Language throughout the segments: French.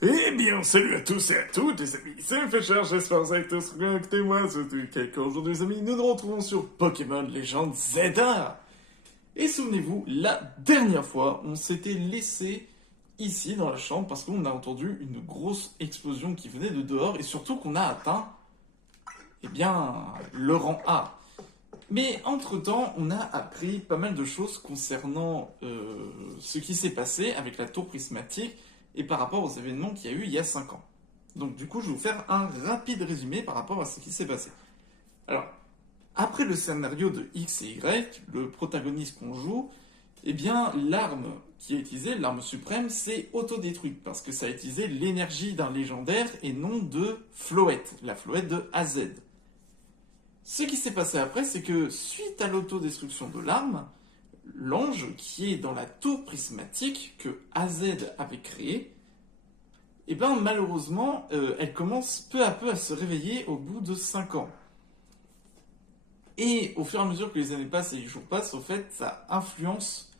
Eh bien, salut à tous et à toutes les amis, c'est Fisher, j'espère que vous allez tous reconnecter moi, surtout quelques aujourd'hui les amis, nous nous retrouvons sur Pokémon Legends Zelda. Et souvenez-vous, la dernière fois, on s'était laissé ici dans la chambre parce qu'on a entendu une grosse explosion qui venait de dehors et surtout qu'on a atteint, eh bien, le rang A. Mais entre-temps, on a appris pas mal de choses concernant ce qui s'est passé avec la tour prismatique et par rapport aux événements qu'il y a eu il y a 5 ans. Donc du coup, je vais vous faire un rapide résumé par rapport à ce qui s'est passé. Alors, après le scénario de X et Y, le protagoniste qu'on joue, eh bien, l'arme qui est utilisée, l'arme suprême, c'est autodétruite parce que ça a utilisé l'énergie d'un légendaire et non de Floette, la Floette de AZ. Ce qui s'est passé après, c'est que suite à l'autodestruction de l'arme, l'ange qui est dans la tour prismatique que AZ avait créée, et bien malheureusement, elle commence peu à peu à se réveiller au bout de 5 ans. Et au fur et à mesure que les années passent et les jours passent, au fait, ça influence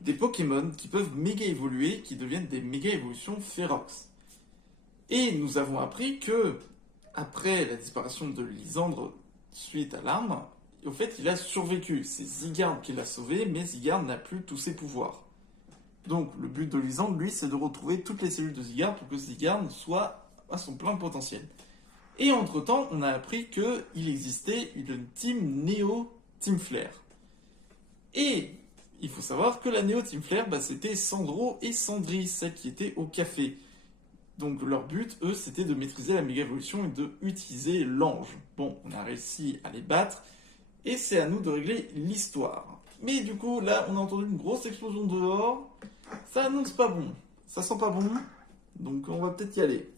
des Pokémon qui peuvent méga évoluer, qui deviennent des méga évolutions Férox. Et nous avons appris que, après la disparition de Lysandre suite à l'arme, au fait, il a survécu. C'est Zygarde qui l'a sauvé, mais Zygarde n'a plus tous ses pouvoirs. Donc, le but de Lysandre, lui, c'est de retrouver toutes les cellules de Zygarde pour que Zygarde soit à son plein potentiel. Et entre-temps, on a appris qu'il existait une team Néo Team Flare. Et il faut savoir que la Néo Team Flare, bah, c'était Sandro et Sandry, celles qui étaient au café. Donc leur but, eux, c'était de maîtriser la méga évolution et de utiliser l'ange. Bon, on a réussi à les battre, et c'est à nous de régler l'histoire. Mais du coup, là, on a entendu une grosse explosion dehors. Ça annonce pas bon. Ça sent pas bon. Donc on va peut-être y aller.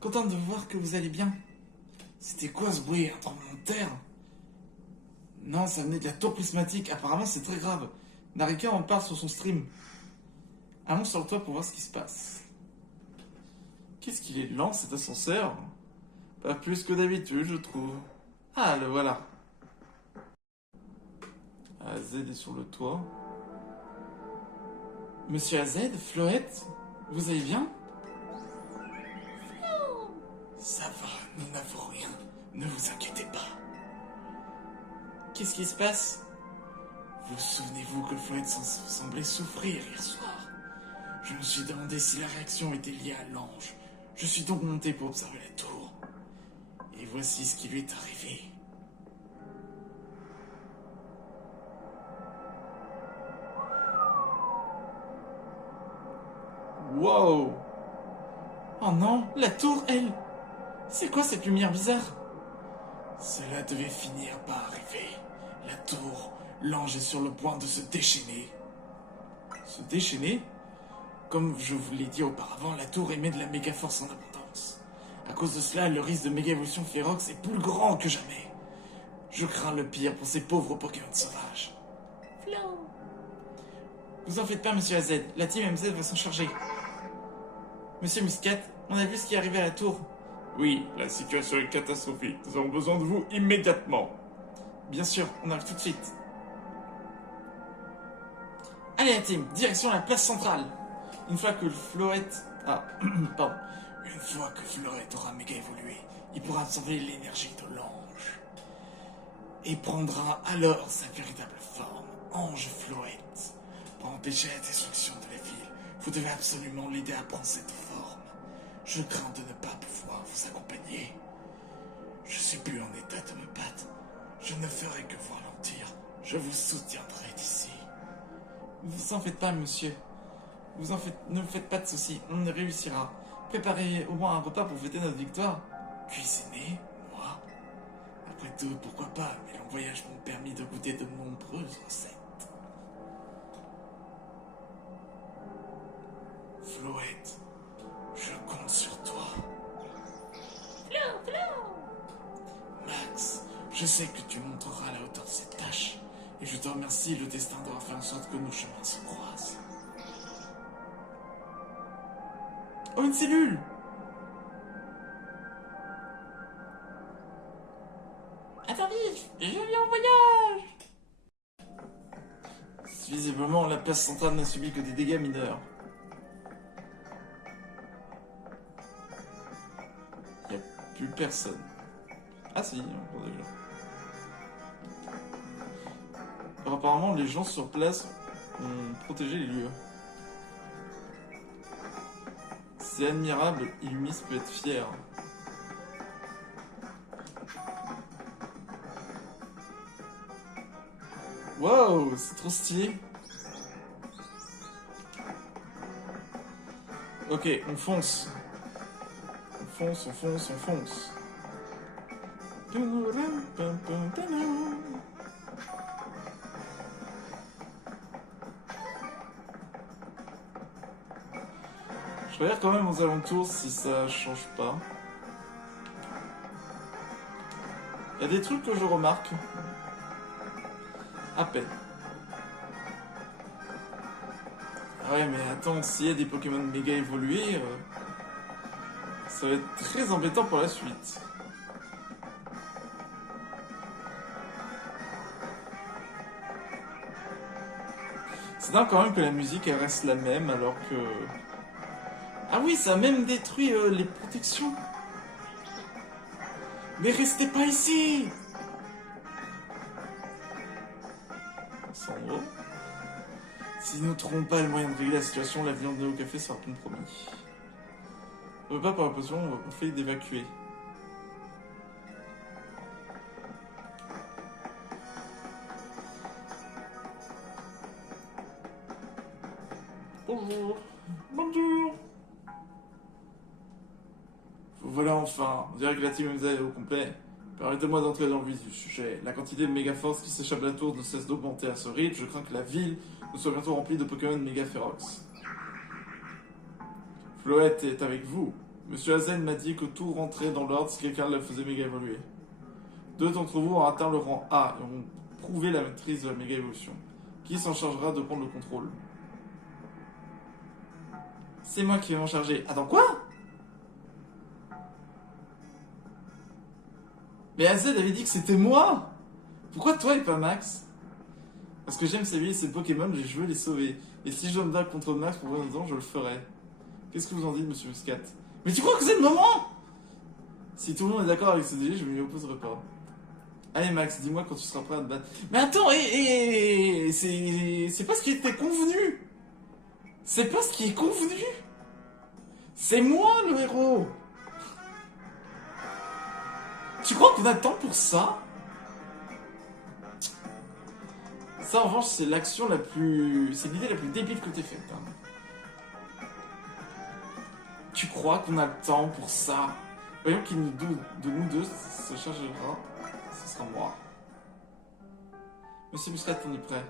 Content de voir que vous allez bien. C'était quoi ce bruit? Un tremblement de terre? Non, ça venait de la tour prismatique. Apparemment, c'est très grave. Narika en parle sur son stream. Allons sur le toit pour voir ce qui se passe. Qu'est-ce qu'il est lent cet ascenseur? Pas plus que d'habitude, je trouve. Ah, le voilà. AZ est sur le toit. Monsieur AZ, Floette, vous allez bien? Ça va, nous n'avons rien. Ne vous inquiétez pas. Qu'est-ce qui se passe? Vous souvenez-vous que Floette semblait souffrir hier soir? Je me suis demandé si la réaction était liée à l'ange. Je suis donc monté pour observer la tour. Et voici ce qui lui est arrivé. Wow! Oh non, la tour, elle! C'est quoi cette lumière bizarre? Cela devait finir par arriver. La tour, l'ange est sur le point de se déchaîner. Se déchaîner? Comme je vous l'ai dit auparavant, la tour émet de la méga force en abondance. À cause de cela, le risque de méga évolution Férox est plus grand que jamais. Je crains le pire pour ces pauvres Pokémon sauvages. Flo. Vous en faites pas, monsieur AZ. La team MZ va s'en charger. Monsieur Muscat, on a vu ce qui est arrivé à la tour. Oui, la situation est catastrophique. Nous avons besoin de vous immédiatement. Bien sûr, on arrive tout de suite. Allez la team, direction la place centrale. Une fois que Floette... Ah, pardon. Une fois que Floette aura méga évolué, il pourra absorber l'énergie de l'ange. Et prendra alors sa véritable forme, Ange Floette. Pour empêcher la destruction de la ville, vous devez absolument l'aider à prendre cette forme. Je crains de ne pas pouvoir vous accompagner. Je suis plus en état de me battre. Je ne ferai que vous ralentir. Je vous soutiendrai d'ici. Vous en faites pas, monsieur. Ne vous faites pas de soucis, on réussira. Préparez au moins un repas pour fêter notre victoire. Cuisiner, moi? Après tout, pourquoi pas, mes longs voyages m'ont permis de goûter de nombreuses recettes. Floette, je compte sur toi. Max, je sais que tu monteras à la hauteur de cette tâche. Et je te remercie, le destin doit faire en sorte que nos chemins se croisent. Oh, une cellule! Attendez, je viens en voyage! Visiblement, la place centrale n'a subi que des dégâts mineurs. Il n'y a plus personne. Ah si, encore des gens. Alors, apparemment, les gens sur place ont protégé les lieux. C'est admirable, Illumis peut être fier. Waouh, c'est trop stylé. Ok, on fonce. On fonce, on fonce, on fonce. Je regarde quand même aux alentours si ça change pas. Il y a des trucs que je remarque. À peine. Ah ouais, mais attends, s'il y a des Pokémon méga évolués, ça va être très embêtant pour la suite. C'est dingue quand même que la musique elle reste la même alors que... Ah oui, ça a même détruit les protections. Mais restez pas ici! Sandro. Si nous ne trouvons pas le moyen de régler la situation, la viande au café sera compromis. On ne veut pas par la potion, on fait d'évacuer. Bonjour. Bonjour. Voilà enfin, on dirait que la team MZ est au complet. Permettez-moi d'entrer dans le vif du sujet. La quantité de méga force qui s'échappe de la tour ne cesse d'augmenter à ce rythme. Je crains que la ville ne soit bientôt remplie de Pokémon méga férox. Floette est avec vous. Monsieur Hazen m'a dit que tout rentrait dans l'ordre si quelqu'un la faisait méga évoluer. 2 d'entre vous ont atteint le rang A et ont prouvé la maîtrise de la méga évolution. Qui s'en chargera de prendre le contrôle? C'est moi qui vais m'en charger. Attends, quoi? Mais Hazen avait dit que c'était moi. Pourquoi toi et pas Max? Parce que j'aime ces Pokémon, je veux les sauver. Et si je dois me battre contre Max pour 20 ans, je le ferai. Qu'est-ce que vous en dites, monsieur Muscat? Mais tu crois que c'est le moment? Si tout le monde est d'accord avec ce délai, je ne m'y opposerai pas. Allez Max, dis-moi quand tu seras prêt à te battre. Mais attends, c'est pas ce qui était convenu. C'est pas ce qui est convenu. C'est moi le héros. Tu crois qu'on attend pour ça? Ça, en revanche, c'est l'action la plus... C'est l'idée la plus débile que t'aies faite. Hein. Tu crois qu'on attend pour ça? Voyons qui de nous deux se chargera. Ce sera moi. Monsieur Muscat, on est prêt.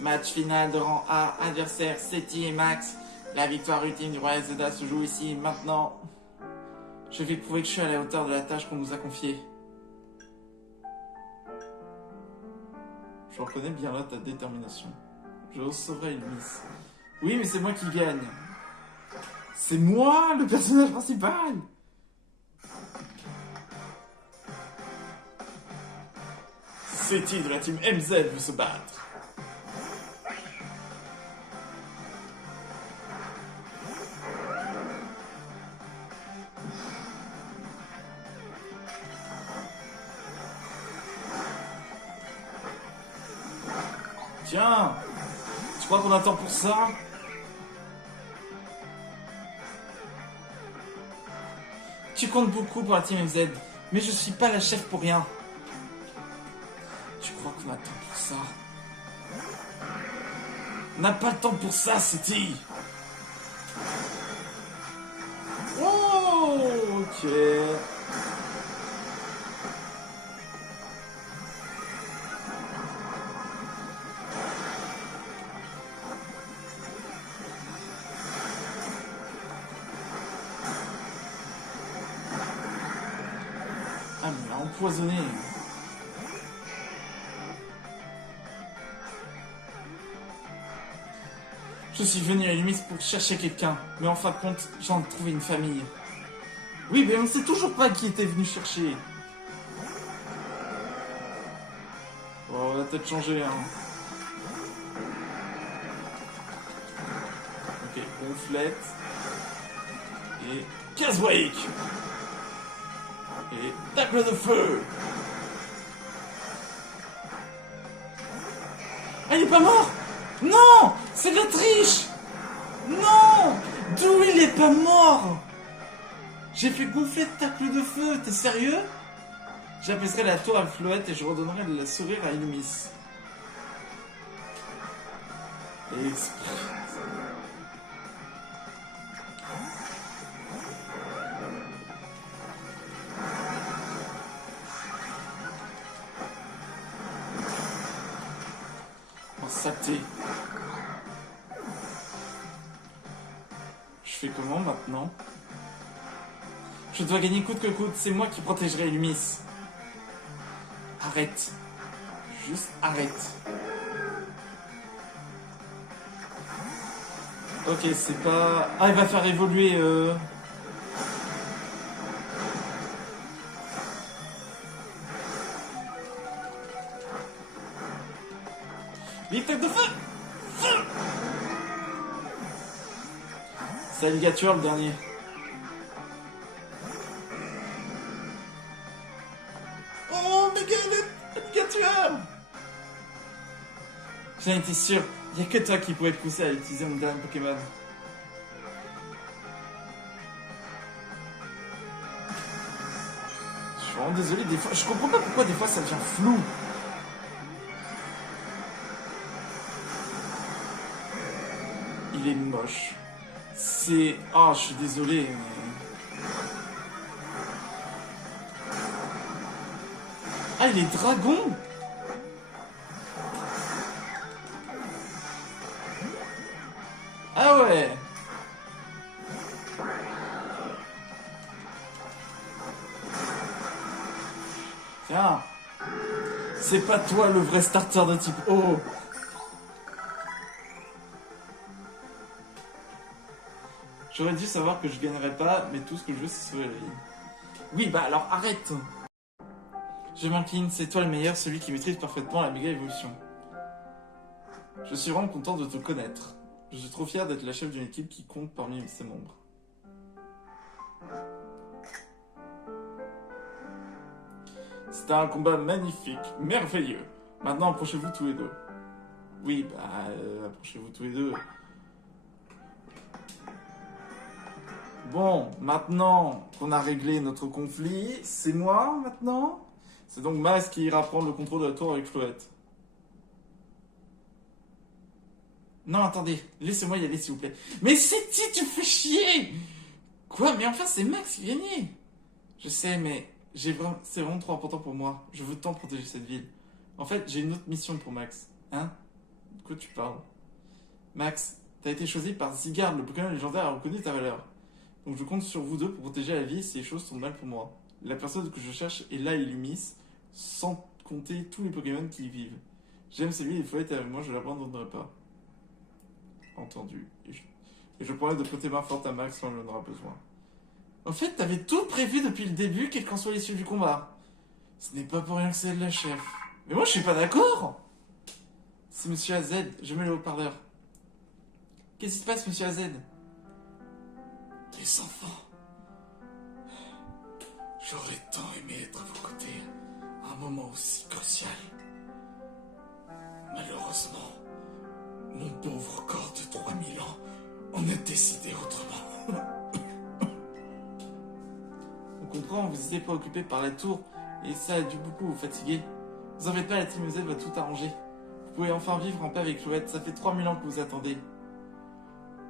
Match final de rang A, adversaire Seti et Max. La victoire ultime du Royal Zelda se joue ici, maintenant. Je vais prouver que je suis à la hauteur de la tâche qu'on nous a confiée. Je reconnais bien là ta détermination. Je sauverai une miss. Oui, mais c'est moi qui gagne. C'est moi le personnage principal. Seti de la team MZ veut se battre. Tiens, tu crois qu'on attend pour ça? Tu comptes beaucoup pour la team MZ, mais je suis pas la chef pour rien. Tu crois qu'on attend pour ça? On n'a pas le temps pour ça, Seti. Oh, ok. Ah, mais empoisonné. Je suis venu à Illumis pour chercher quelqu'un, mais en fin de compte, j'ai trouvé une famille. Oui, mais on sait toujours pas qui était venu chercher. Bon, on va peut-être changer, hein. Ok, gonflette. Et Kazwaik. Et tacle de feu. Ah, il est pas mort. Non, c'est de la triche. Non, d'où il est pas mort. J'ai fait gonflette tacle de feu, t'es sérieux? J'apaiserai la tour à Floette et je redonnerai le sourire à Illumis. Et... oh, saleté. Je fais comment maintenant? Je dois gagner coûte que coûte, c'est moi qui protégerai Illumis. Arrête. Juste arrête. Ok, c'est pas... Ah, il va faire évoluer... Vite, tête de feu. Feu. C'est Alligator le dernier. Oh, méga Alligator. J'en étais sûr. Il n'y a que toi qui pouvais te pousser à utiliser mon dernier Pokémon. Je suis vraiment désolé, des fois... Je comprends pas pourquoi des fois ça devient flou. Il est moche. C'est... Oh, je suis désolé, mais... Ah, il est dragon. Ah ouais. Tiens. C'est pas toi le vrai starter de type O. J'aurais dû savoir que je gagnerais pas, mais tout ce que je veux c'est sauver la vie. Oui, bah alors arrête. Je m'incline, c'est toi le meilleur, celui qui maîtrise parfaitement la méga évolution. Je suis vraiment content de te connaître. Je suis trop fier d'être la chef d'une équipe qui compte parmi ses membres. C'était un combat magnifique, merveilleux. Maintenant, approchez-vous tous les deux. Oui, bah, approchez-vous tous les deux. Bon, maintenant qu'on a réglé notre conflit, c'est moi maintenant. C'est donc Max qui ira prendre le contrôle de la tour avec Floette. Non, attendez, laissez-moi y aller s'il vous plaît. Mais c'est qui tu fais chier? Quoi? Mais enfin, c'est Max qui gagnait. Je sais, mais c'est vraiment trop important pour moi. Je veux tant protéger cette ville. En fait, j'ai une autre mission pour Max. Hein? De quoi tu parles? Max, t'as été choisi par Zygarde, le Pokémon légendaire a reconnu ta valeur. Donc je compte sur vous deux pour protéger la vie si les choses tournent mal pour moi. La personne que je cherche est là, Illumis, sans compter tous les Pokémon qui y vivent. J'aime celui il faut être avec moi, je l'abandonnerai pas. Entendu. Et je promets de prêter main forte à Max quand il en aura besoin. En fait, t'avais tout prévu depuis le début, quelle qu'en soit l'issue du combat. Ce n'est pas pour rien que c'est elle la chef. Mais moi, je suis pas d'accord. C'est Monsieur AZ, je mets le haut-parleur. Qu'est-ce qui se passe, Monsieur AZ? Les enfants. J'aurais tant aimé être à vos côtés à un moment aussi crucial. Malheureusement, mon pauvre corps de 3000 ans en a décidé autrement. On comprend, vous étiez préoccupé par la tour et ça a dû beaucoup vous fatiguer. Vous en faites pas, la Team Z va tout arranger. Vous pouvez enfin vivre en paix avec Floette, ça fait 3000 ans que vous attendez.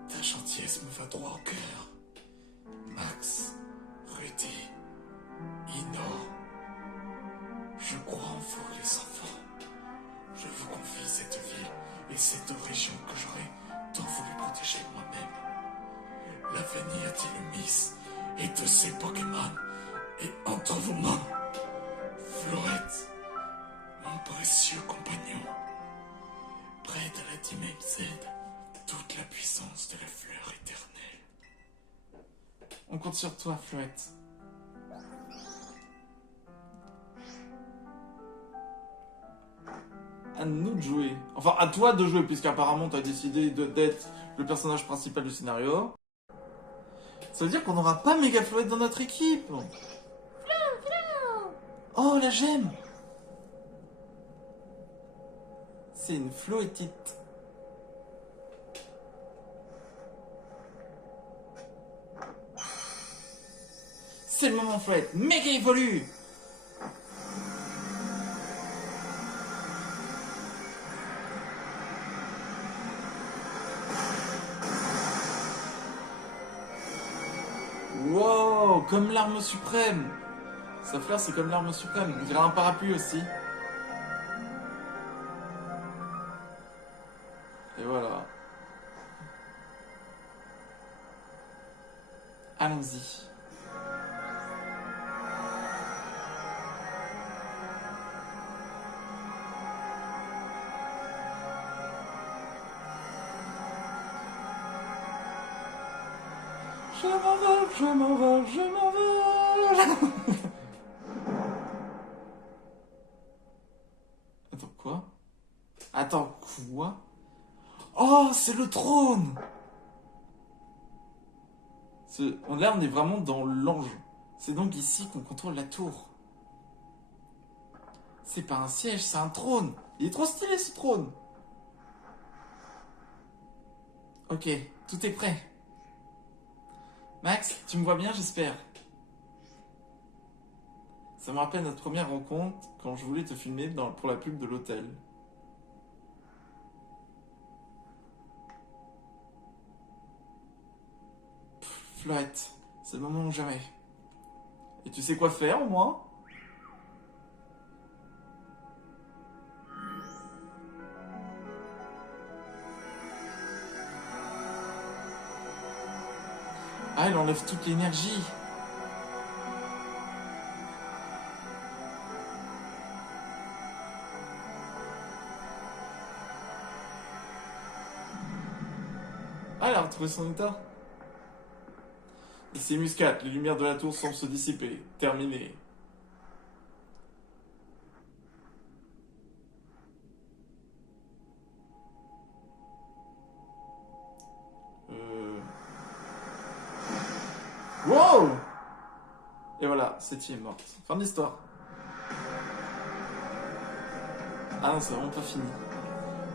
Ta gentillesse me va droit au cœur. Max, Rudy, Ino, je crois en vous les enfants. Je vous confie cette ville et cette région que j'aurais tant voulu protéger moi-même. L'avenir d'Illumis et de ses Pokémon est entre vos mains. Floette, mon précieux compagnon, prête à la Team Z, toute la puissance de la fleur éternelle. On compte sur toi, Floette. à nous de jouer. Enfin, à toi de jouer, puisqu'apparemment t'as décidé d'être le personnage principal du scénario. Ça veut dire qu'on n'aura pas Méga Floette dans notre équipe. Oh, la gemme. C'est une floétite. C'est le moment Floette, méga évolue. Wow, comme l'arme suprême. Sa fleur, c'est comme l'arme suprême. Il dirait un parapluie aussi. Et voilà. Allons-y. Je m'envole, je m'envole, je m'envole. Attends, quoi? Attends, quoi? Oh, c'est le trône! Là, on est vraiment dans l'ange. C'est donc ici qu'on contrôle la tour. C'est pas un siège, c'est un trône. Il est trop stylé, ce trône. Ok, tout est prêt. Max, tu me vois bien, j'espère. Ça me rappelle notre première rencontre quand je voulais te filmer pour la pub de l'hôtel. Floette, c'est le moment ou jamais. Et tu sais quoi faire au moins? Ah, elle enlève toute l'énergie. Ah, elle a retrouvé son état. Ici Muscat, les lumières de la tour semblent se dissiper. Terminé. Wow! Et voilà, Setty est morte. Fin de l'histoire. Ah non, c'est vraiment pas fini.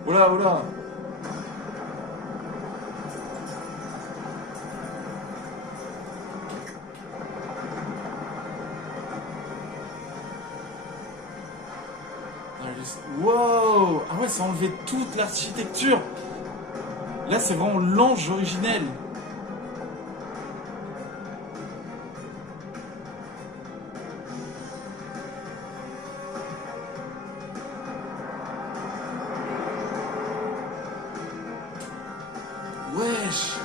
Oula, oula! Wow! Ah ouais, ça a enlevé toute l'architecture! Là, c'est vraiment l'ange originel. Wesh!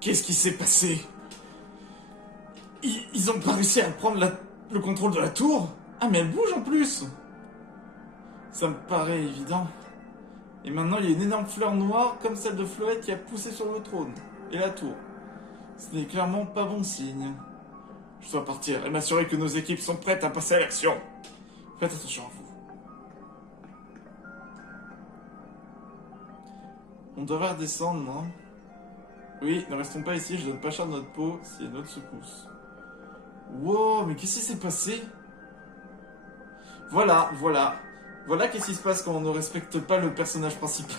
Qu'est-ce qui s'est passé? Ils ont pas réussi à prendre le contrôle de la tour? Ah, mais elle bouge en plus! Ça me paraît évident. Et maintenant, il y a une énorme fleur noire comme celle de Floette qui a poussé sur le trône et la tour. Ce n'est clairement pas bon signe. Je dois partir et m'assurer que nos équipes sont prêtes à passer à l'action. Faites attention à vous. On devrait redescendre, non? Oui, ne restons pas ici, je donne pas cher de notre peau s'il y a une autre secousse. Wow, mais qu'est-ce qui s'est passé? Voilà, voilà. Voilà qu'est-ce qui se passe quand on ne respecte pas le personnage principal.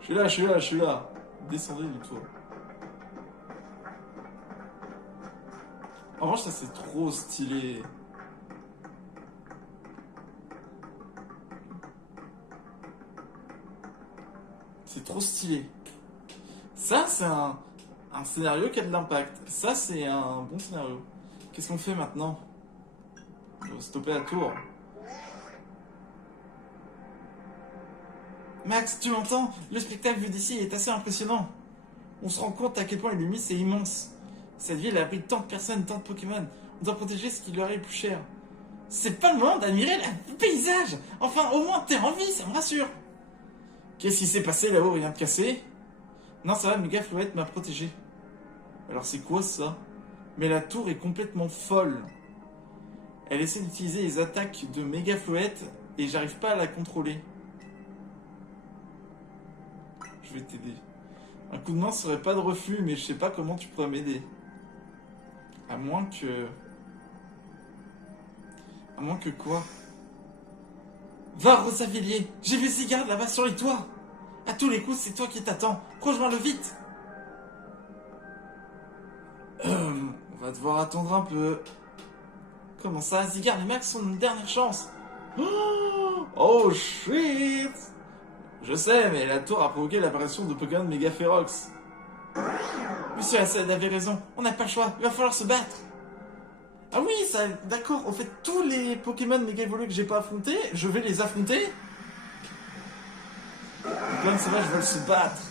Je suis là, je suis là, je suis là. Descendez du toit. En revanche, ça c'est trop stylé. C'est trop stylé. Ça, c'est un scénario qui a de l'impact. Ça, c'est un bon scénario. Qu'est-ce qu'on fait maintenant? On va stopper la tour. Max, tu m'entends? Le spectacle vu d'ici est assez impressionnant. On se rend compte à quel point l'Ulysse c'est immense. Cette ville a pris tant de personnes, tant de Pokémon. On doit protéger ce qui leur est le plus cher. C'est pas le moment d'admirer le paysage. Enfin, au moins, t'es en vie, ça me rassure. Qu'est-ce qui s'est passé là-haut? Rien de cassé? Non, ça va, Méga Floette m'a protégé. Alors c'est quoi ça? Mais la tour est complètement folle. Elle essaie d'utiliser les attaques de Méga Floette et j'arrive pas à la contrôler. Je vais t'aider. Un coup de main serait pas de refus, mais je sais pas comment tu pourrais m'aider. À moins que... À moins que quoi? Va, Rosavilliers! J'ai vu Zygarde là-bas sur les toits! À tous les coups, c'est toi qui t'attends! Rejoins-le vite! On va devoir attendre un peu. Comment ça? Zygarde et Max sont une dernière chance! Oh shit! Je sais, mais la tour a provoqué l'apparition de Pokémon Méga Férox. Monsieur Hassad avait raison, on n'a pas le choix, il va falloir se battre! Ah oui, ça, d'accord, en fait, tous les Pokémon méga évolués que j'ai pas affrontés, je vais les affronter. Les Pokémon sauvages veulent se battre.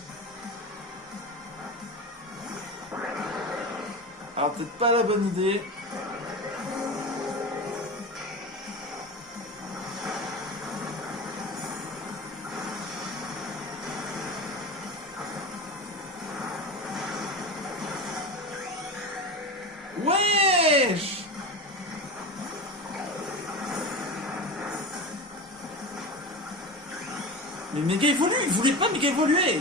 Alors, peut-être pas la bonne idée. Wesh! Mais méga évolue, il voulait pas méga évoluer.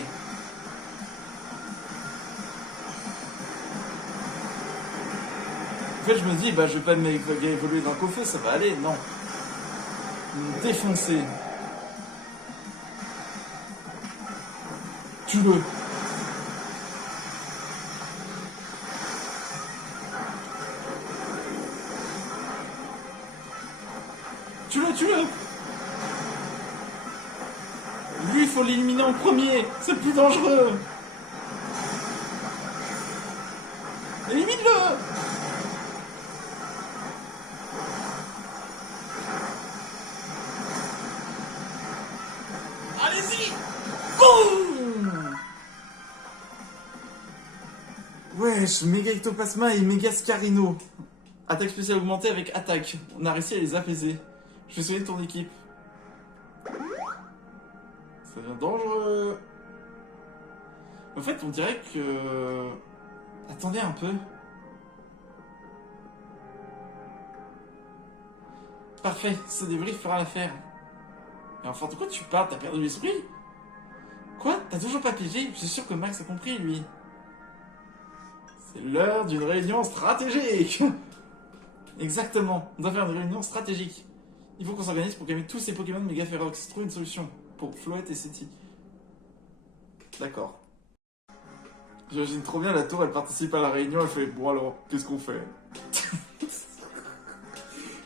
En fait, je me dis, bah, je vais pas méga évoluer d'un coup feu, ça va aller, non. Me défoncer. Tue-le. Tue-le. Lui, il faut l'éliminer en premier. C'est le plus dangereux. Élimine-le. Allez-y. Boum. Wesh, méga ectoplasma et méga scarino. Attaque spéciale augmentée avec attaque. On a réussi à les apaiser. Je vais soigner ton équipe. Ça devient dangereux. En fait, on dirait que... Attendez un peu. Parfait, ce débrief fera l'affaire. Mais enfin, de quoi tu parles? T'as perdu l'esprit? Quoi? T'as toujours pas pigé? Je suis sûr que Max a compris, lui. C'est l'heure d'une réunion stratégique. Exactement, on doit faire une réunion stratégique. Il faut qu'on s'organise pour calmer tous ces Pokémon méga férox. Trouver une solution pour Floette et Seti. D'accord. J'imagine trop bien la tour, elle participe à la réunion, elle fait bon alors, qu'est-ce qu'on fait?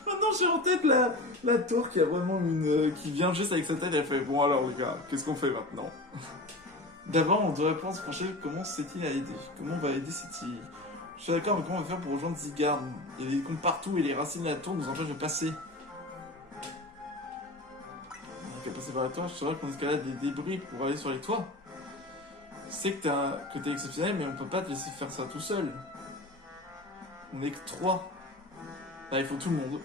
Maintenant j'ai en tête la tour qui a vraiment une. Qui vient juste avec sa tête et elle fait bon alors les gars, qu'est-ce qu'on fait maintenant? D'abord on devrait prendre se pencher comment Seti a aidé. Comment on va aider Seti? Je suis d'accord, mais comment on va faire pour rejoindre Zygarde? Il y a des comptes partout et les racines de la tour nous empêchent de passer. On a qu'à passer par la tour, je saurais qu'on escalade des débris pour aller sur les toits. Je sais que t'es exceptionnel, mais on peut pas te laisser faire ça tout seul. On est que 3. Là, il faut tout le monde.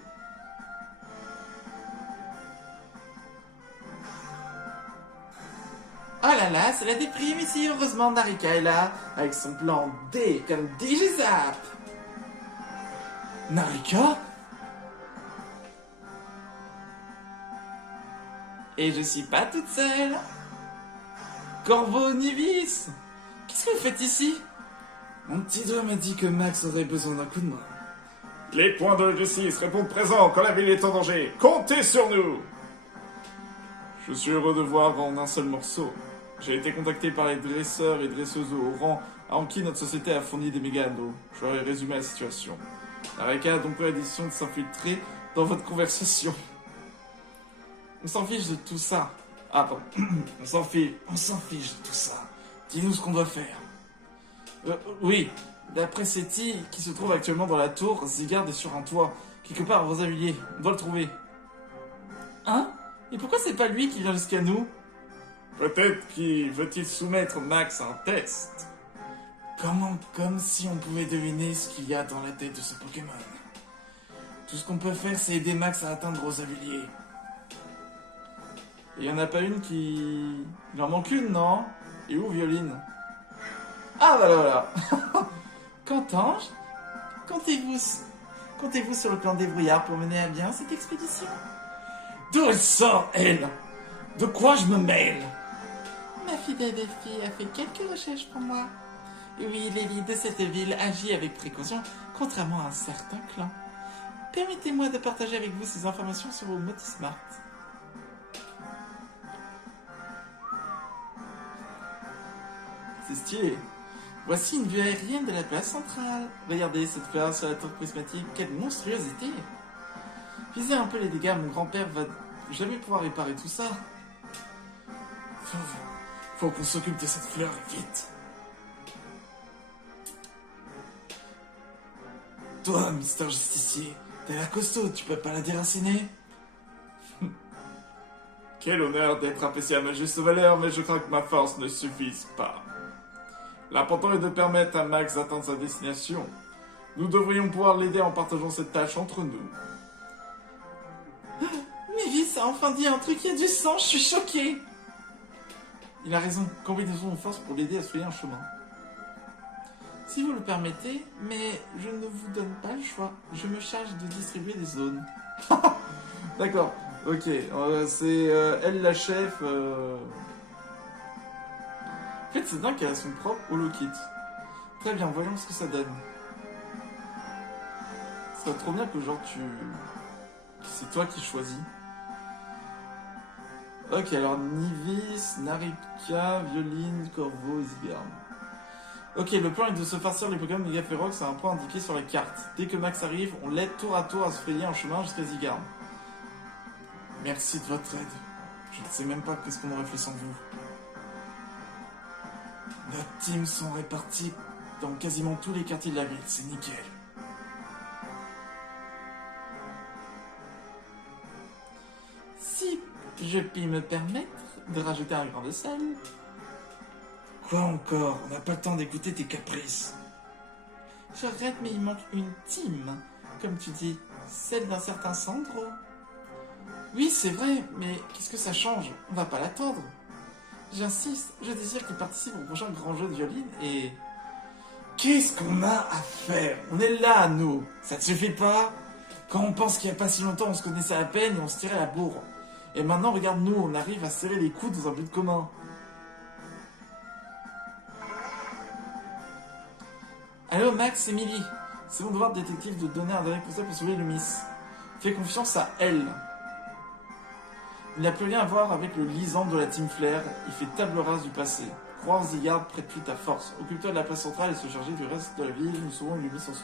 Oh là là, c'est la déprime ici. Heureusement, Narika est là, avec son plan D comme Digizap. Narika? Et je suis pas toute seule. Corvo Nivis, qu'est-ce que vous faites ici? Mon petit doigt m'a dit que Max aurait besoin d'un coup de main. Les points de justice répondent présents quand la ville est en danger. Comptez sur nous! Je suis heureux de voir en un seul morceau. J'ai été contacté par les dresseurs et dresseuses au rang en qui notre société a fourni des méga-anneaux. Je leur ai résumé la situation. Narika a donc pris la décision de s'infiltrer dans votre conversation. On s'en fiche de tout ça. Ah, pardon. On s'en fiche de tout ça. Dis-nous ce qu'on doit faire. Oui, d'après Seti, qui se trouve actuellement dans la tour, Zygarde est sur un toit, quelque part à Rosavilliers. On doit le trouver. Hein? Et pourquoi c'est pas lui qui vient jusqu'à nous? Peut-être qu'il veut-il soumettre Max à un test. Comment? Comme si on pouvait deviner ce qu'il y a dans la tête de ce Pokémon. Tout ce qu'on peut faire, c'est aider Max à atteindre Rosavilliers. Et y en a pas une qui... Il en manque une, non? Et où, Violine? Ah, voilà. Qu'entends-je? Comptez-vous sur le plan débrouillard pour mener à bien cette expédition? D'où elle sort, elle? De quoi je me mêle? Ma fidèle fille a fait quelques recherches pour moi. Oui, l'élite de cette ville agit avec précaution, contrairement à un certain clan. Permettez-moi de partager avec vous ces informations sur vos Motismart. C'est stylé. Voici une vue aérienne de la place centrale. Regardez cette fleur sur la tour prismatique, quelle monstruosité! Visez un peu les dégâts, mon grand-père va jamais pouvoir réparer tout ça. Faut qu'on s'occupe de cette fleur vite. Toi, Mister Justicier, t'as l'air costaud, tu peux pas la déraciner? Quel honneur d'être apprécié à ma juste valeur, mais je crains que ma force ne suffise pas. L'important est de permettre à Max d'atteindre sa destination. Nous devrions pouvoir l'aider en partageant cette tâche entre nous. Mavis a enfin dit un truc qui a du sens, je suis choquée! Il a raison, combinaison de force pour l'aider à se frayer un chemin. Si vous le permettez, mais je ne vous donne pas le choix. Je me charge de distribuer des zones. D'accord, ok. C'est elle la chef. En fait, c'est dingue qu'elle a son propre holo kit. Très bien, voyons ce que ça donne. Ce serait trop bien que genre c'est toi qui choisis. Ok, alors Nivis, Narika, Violine, Corvo, Zygarde. Ok, le plan est de se farcir les Pokémon Mega Ferox à un point indiqué sur la carte. Dès que Max arrive, on l'aide tour à tour à se frayer un chemin jusqu'à Zygarde. Merci de votre aide. Je ne sais même pas qu'est-ce qu'on aurait fait sans vous. Notre team sont répartis dans quasiment tous les quartiers de la ville, c'est nickel. Si je puis me permettre de rajouter un grain de sel. Quoi encore? On n'a pas le temps d'écouter tes caprices. Je regrette, mais il manque une team. Comme tu dis, celle d'un certain Sandro. Oui, c'est vrai, mais qu'est-ce que ça change? On va pas l'attendre. J'insiste, je désire qu'il participe au prochain grand jeu de violine et... Qu'est-ce qu'on a à faire? On est là, nous. Ça te suffit pas? Quand on pense qu'il y a pas si longtemps, on se connaissait à peine et on se tirait la bourre. Et maintenant, regarde-nous, on arrive à serrer les coudes dans un but commun. Allô, Max, c'est Millie. C'est mon devoir de détective de donner un dernier conseil pour sauver Lumis. Fais confiance à elle. Il n'a plus rien à voir avec le lisandre de la Team Flair. Il fait table rase du passé. Croire Zygarde prête plus ta force. Occupe-toi de la place centrale et se charger du reste de la ville. Nous saurons Lumis ensemble.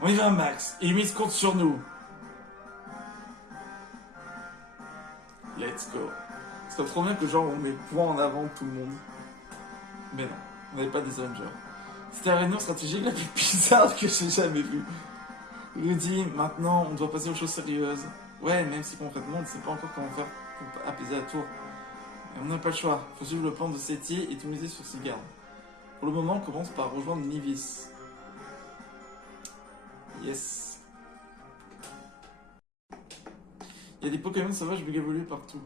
On y va, Max. Et Lumis compte sur nous. Let's go. C'est trop bien que genre on met point en avant tout le monde. Mais non, on n'est pas des Avengers. C'était la réunion stratégique la plus bizarre que j'ai jamais vue. Rudy, maintenant on doit passer aux choses sérieuses. Ouais, même si concrètement on ne sait pas encore comment faire pour apaiser la tour. Mais on n'a pas le choix. Faut suivre le plan de Sétier et tout miser sur Zygarde. Pour le moment, on commence par rejoindre Nivis. Yes. Il y a des Pokémon sauvages méga-évolués partout.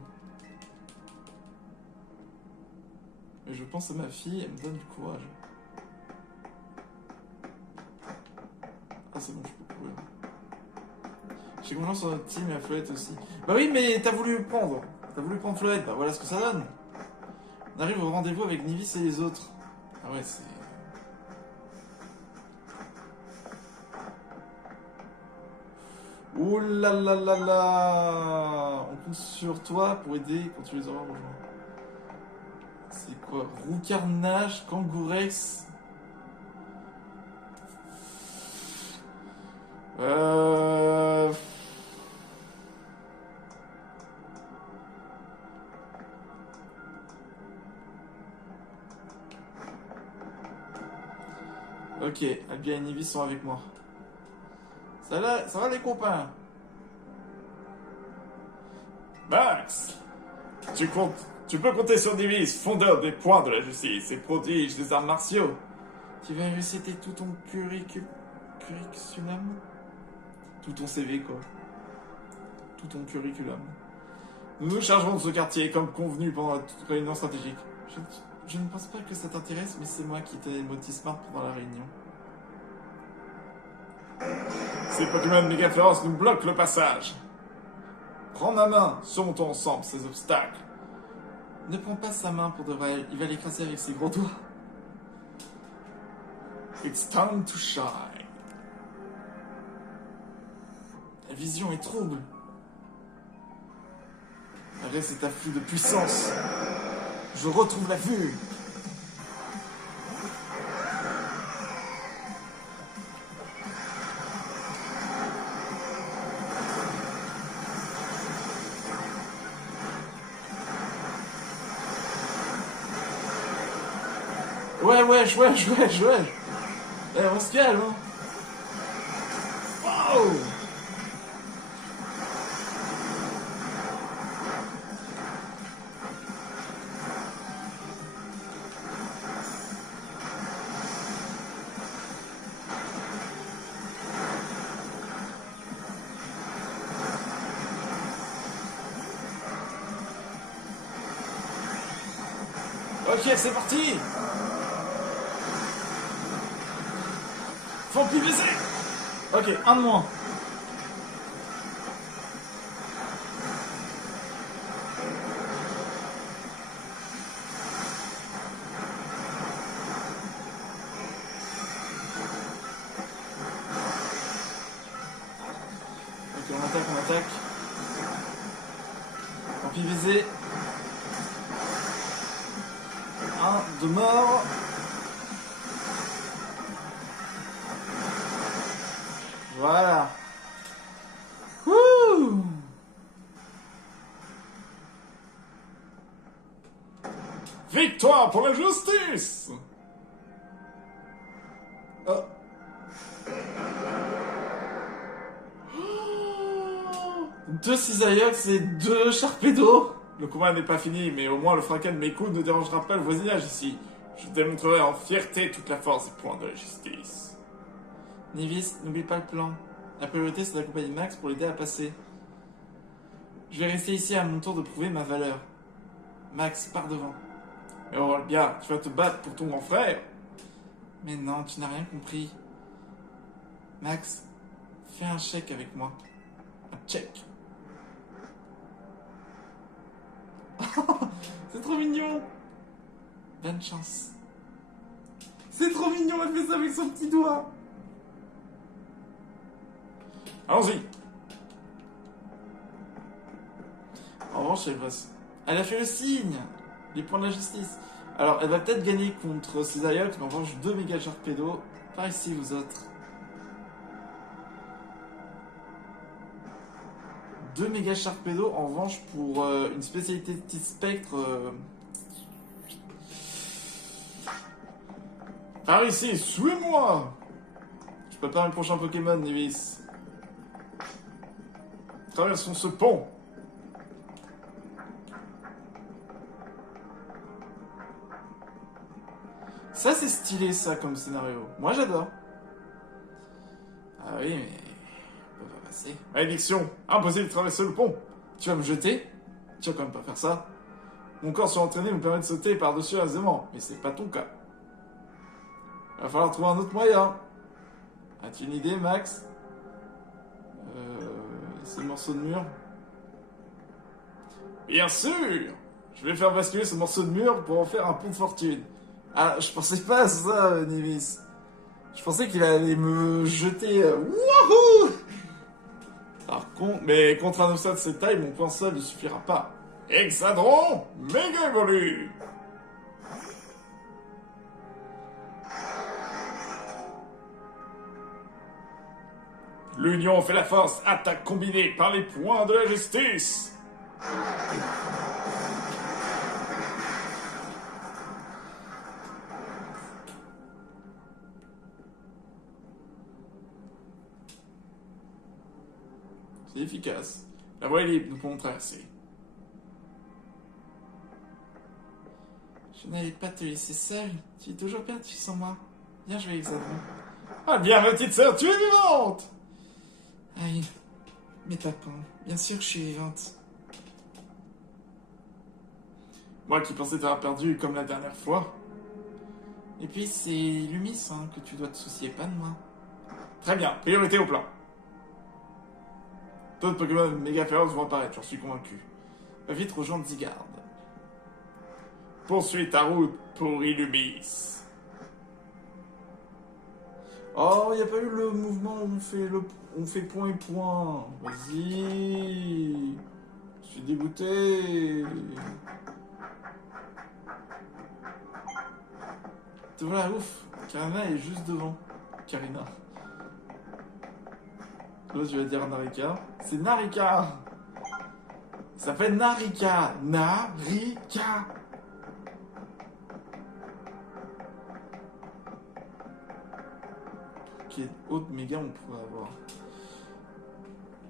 Mais je pense à ma fille, elle me donne du courage. Ah c'est bon, je peux courir. J'ai confiance sur notre team et la Floette aussi. Bah oui, mais t'as voulu prendre. T'as voulu prendre Floette, bah voilà ce que ça donne. On arrive au rendez-vous avec Nivis et les autres. Ah ouais, c'est... Ouh là là là là. On compte sur toi pour aider quand tu les auras rejoints. C'est quoi? Roucarnage, Kangourex. Ok, Albia et Nivis sont avec moi. Ça va les copains? Max, tu peux compter sur Nivis, fondeur des points de la justice et prodige des arts martiaux. Tu vas réciter tout ton curriculum? Tout ton CV, quoi. Tout ton curriculum. Nous nous chargerons de ce quartier comme convenu pendant la réunion stratégique. Je ne pense pas que ça t'intéresse, mais c'est moi qui t'ai Motismart pendant la réunion. Ces Pokémon méga féroces nous bloquent le passage. Prends ma main, surmontons ensemble ces obstacles. Ne prends pas sa main pour de vrai, il va l'écraser avec ses gros doigts. It's time to shine. La vision est trouble. Arrête cet afflux de puissance. Je retrouve la vue. Ouais. Eh, on se calme, hein. Wow. Ok, c'est parti. Faut plus baisser. Ok, un de moins. Ok, on attaque. Vampire visé. Un de mort. Voilà. Wouh. Victoire pour la justice! Oh. Deux Cisaillocks et deux Sharpedo. Le combat n'est pas fini, mais au moins le fracas de mes coups ne dérangera pas le voisinage ici. Je démontrerai en fierté toute la force des points de la justice. Nivis, n'oublie pas le plan. La priorité, c'est d'accompagner Max pour l'aider à passer. Je vais rester ici à mon tour de prouver ma valeur. Max, pars devant. Mais oh bien, tu vas te battre pour ton grand frère. Mais non, tu n'as rien compris. Max, fais un chèque avec moi. Un check. C'est trop mignon. Bonne chance. C'est trop mignon, elle fait ça avec son petit doigt. Allons-y. En revanche, elle a fait le signe. Les points de la justice. Alors, elle va peut-être gagner contre Cisaillocks, mais en revanche, 2 méga Sharpedo. Par ici, vous autres. 2 méga Sharpedo, en revanche, pour une spécialité de petit spectre. Par ici, suis-moi. Je prépare le prochain Pokémon, Nivis. Traversons ce pont. Ça, c'est stylé, ça, comme scénario. Moi, j'adore. Ah oui, mais... on peut pas passer. Malédiction, impossible de traverser le pont. Tu vas me jeter? Tu vas quand même pas faire ça. Mon corps surentraîné me permet de sauter par-dessus aisément, mais c'est pas ton cas. Va falloir trouver un autre moyen. As-tu une idée, Max? Ce morceau de mur. Bien sûr. Je vais faire basculer ce morceau de mur pour en faire un pont de fortune. Ah, je pensais pas à ça, Nivis. Je pensais qu'il allait me jeter. Wouhou! Par contre, mais contre un obstacle de cette taille, mon point seul ne suffira pas. Hexadron, méga évolue. L'union fait la force, attaque combinée par les points de la justice. C'est efficace. La voie est libre, nous pouvons traverser. Je n'allais pas te laisser seul. Tu es toujours perdu sans moi. Viens jouer, Hexadron. Ah bien, ma petite sœur, tu es vivante. Aïe, mes tapons. Bien sûr que je suis vivante. Moi qui pensais t'avoir perdu comme la dernière fois. Et puis c'est Lumis hein, que tu dois te soucier, pas de moi. Très bien, priorité au plan. D'autres Pokémon méga féroces vont apparaître, j'en suis convaincu. Va vite rejoindre Zygarde. Poursuis ta route pour Illumis. Oh, y a pas eu le mouvement où on fait point et point. Vas-y. Je suis dégoûté. Te voilà, ouf. Karina est juste devant. Karina. Là, je vais dire Narika. C'est Narika. Ça s'appelle Narika. Narika. Quel autre méga on pourrait avoir?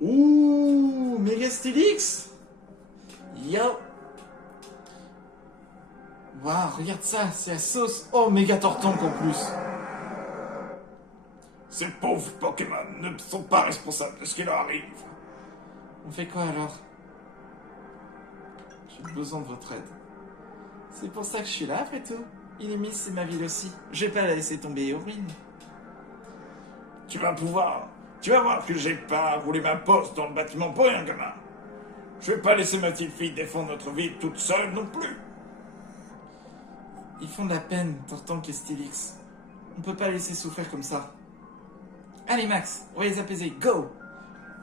Ouh, méga Stylix. Yo. Waouh, regarde ça, c'est la sauce. Oh, méga Tortank en plus. Ces pauvres Pokémon ne sont pas responsables de ce qui leur arrive. On fait quoi alors? J'ai besoin de votre aide. C'est pour ça que je suis là après tout. Illumis, c'est ma ville aussi. Je vais pas la laisser tomber aux ruines. Tu vas voir que j'ai pas roulé ma poste dans le bâtiment pour rien, gamin. Je vais pas laisser ma petite fille défendre notre ville toute seule non plus. Ils font de la peine, Tortank et Stylix. On peut pas les laisser souffrir comme ça. Allez Max, on va les apaiser, go!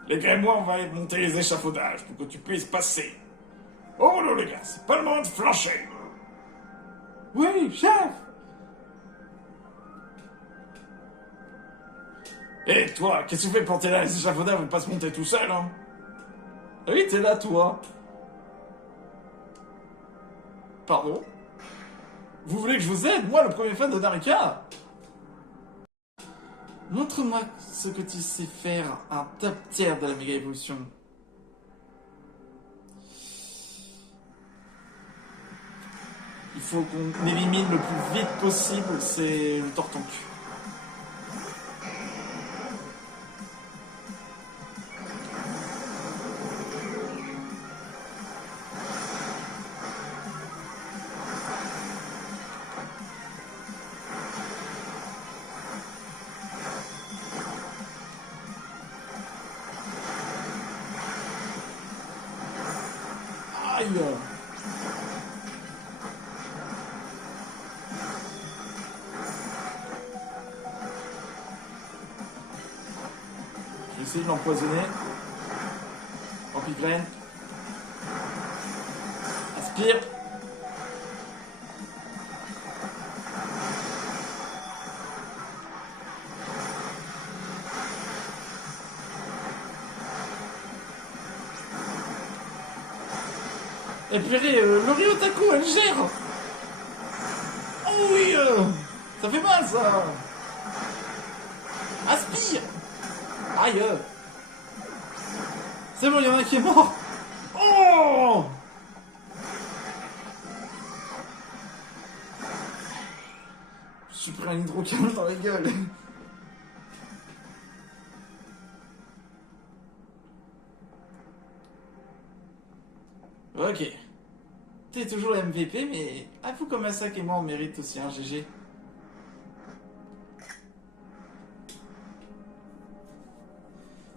Les gars et moi, on va aller monter les échafaudages pour que tu puisses passer. Oh non les gars, c'est pas le moment de flancher. Oui, chef! Et toi, qu'est-ce que tu fais pour t'aider à les échafaudages? On va pas se monter tout seul, hein? Ah oui, t'es là, toi. Pardon? Vous voulez que je vous aide? Moi, le premier fan de Narika? Montre-moi ce que tu sais faire, un top tier de la méga évolution. Il faut qu'on élimine le plus vite possible, c'est le Tortank. Aïe! Je vais essayer de l'empoisonner. Ampigraine. Aspire. Et purée, le Ryotaku, elle gère. Oh oui, ça fait mal ça. Aspire. Aïe. C'est bon, il y en a un qui est mort. Oh. Je suis pris un hydrocalme dans la gueule. Ok. T'es toujours le MVP, mais avoue comme Masak et moi on mérite aussi un GG.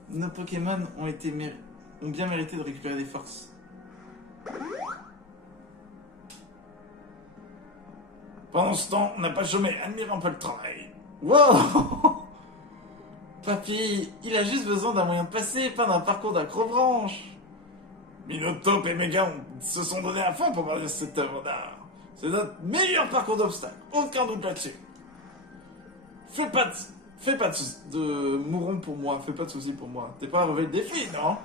Nos Pokémon ont bien mérité de récupérer des forces. Pendant ce temps, on n'a pas chômé, admire un peu le travail. Wow. Papy, il a juste besoin d'un moyen de passer, pas d'un parcours d'acrobranche. Minotop et Mega se sont donnés à fond pour parler de cette œuvre d'art. C'est notre meilleur parcours d'obstacles, aucun doute là-dessus. Fais pas de mouron pour moi, fais pas de soucis pour moi. T'es pas à relever le défi, non?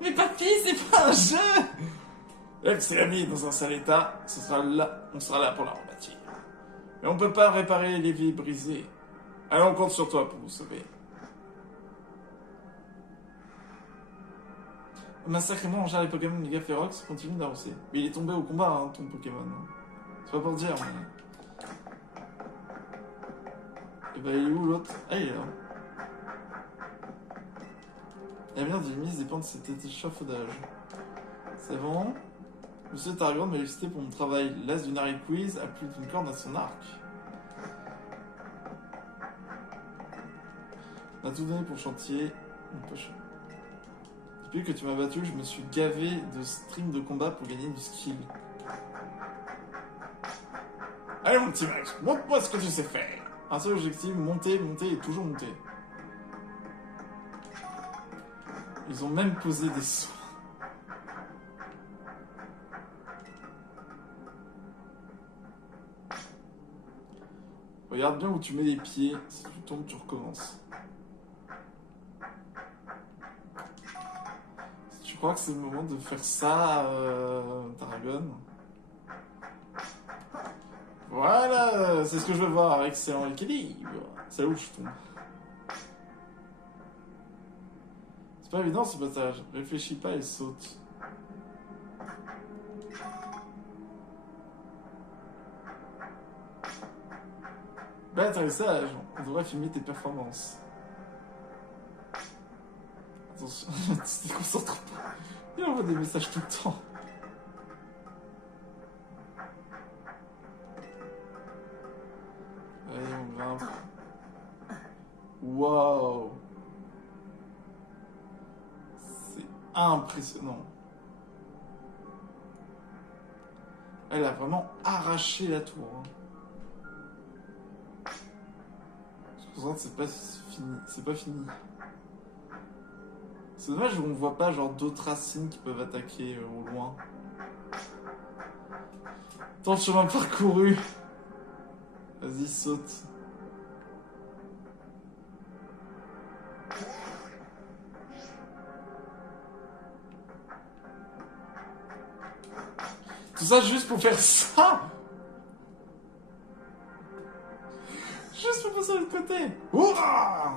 Mais papy, c'est pas un jeu! Même si la vie est dans un sale état, On sera là pour la rebâtir. Mais on peut pas réparer les vies brisées. alors on compte sur toi pour vous sauver. Massacrement, on gère les Pokémon Mega Ferox, continue d'avancer. Mais il est tombé au combat, hein, ton Pokémon. C'est pas pour dire, mais... Et bah il est où l'autre? Ah, il est là. L'avenir de Illumis dépend de cet échafaudage. C'est bon. Monsieur Targon m'a félicité pour mon travail. L'as du Nari Quiz a plus d'une corde à son arc. On a tout donné pour le chantier. On peut Depuis que tu m'as battu, je me suis gavé de streams de combat pour gagner du skill. Allez mon petit Max, montre-moi ce que tu sais faire. Un seul objectif, monter, monter et toujours monter. Ils ont même posé des sons. Regarde bien où tu mets les pieds. Si tu tombes, tu recommences. Si tu crois que c'est le moment de faire ça, Tarragon. Voilà, c'est ce que je veux voir. Excellent équilibre. C'est là où je tombe. C'est pas évident ce passage. Réfléchis pas et saute. Bah, atterrissage, on devrait filmer tes performances. Attention, tu te concentres pas. Il envoie des messages tout le temps. Allez, on grimpe. Waouh! C'est impressionnant. Elle a vraiment arraché la tour. Hein. C'est pas fini. C'est pas fini. C'est dommage qu'on voit pas genre d'autres racines qui peuvent attaquer au loin. Tant de chemin parcouru. Vas-y, saute. Tout ça juste pour faire ça. Juste pour passer de l'autre côté. Ouah!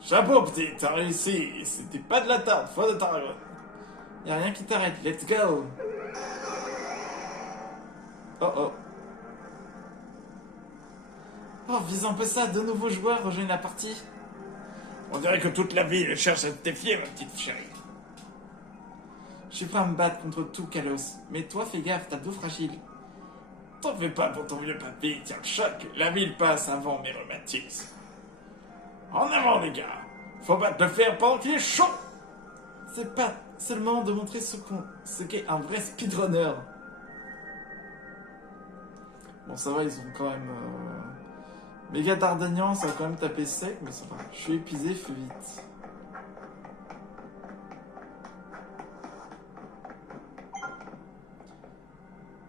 Chapeau petit, t'as réussi. C'était pas de la tarte, foi de Tarragon. Y'a rien qui t'arrête, let's go. Oh oh. Oh, visant un peu ça, de nouveaux joueurs rejoignent la partie. On dirait que toute la ville cherche à te défier, ma petite chérie. Je suis prêt à me battre contre tout, Kalos. Mais toi, fais gaffe, t'as le dos fragile. T'en fais pas pour ton vieux papy, tiens le choc. La ville passe avant mes rhumatismes. En avant, les gars. Faut battre le fer pendant qu'il est chaud. C'est le moment de montrer ce qu'est un vrai speedrunner. Bon, ça va, ils ont quand même... Méga D'Artagnan, ça va quand même taper sec, mais ça va. Je suis épuisé, fais vite.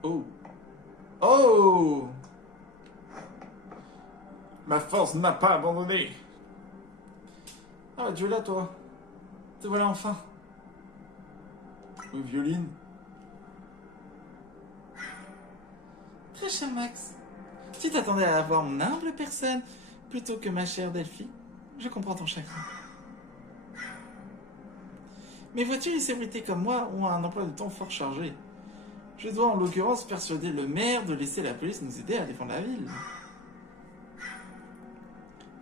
Oh. Oh! Ma force ne m'a pas abandonné. Ah, tu es là, toi. Te voilà enfin. Au violine. Très cher Max. Si t'attendais à avoir mon humble personne plutôt que ma chère Delphi, je comprends ton chagrin. Mais vois-tu, les célébrités comme moi ont un emploi de temps fort chargé. Je dois en l'occurrence persuader le maire de laisser la police nous aider à défendre la ville.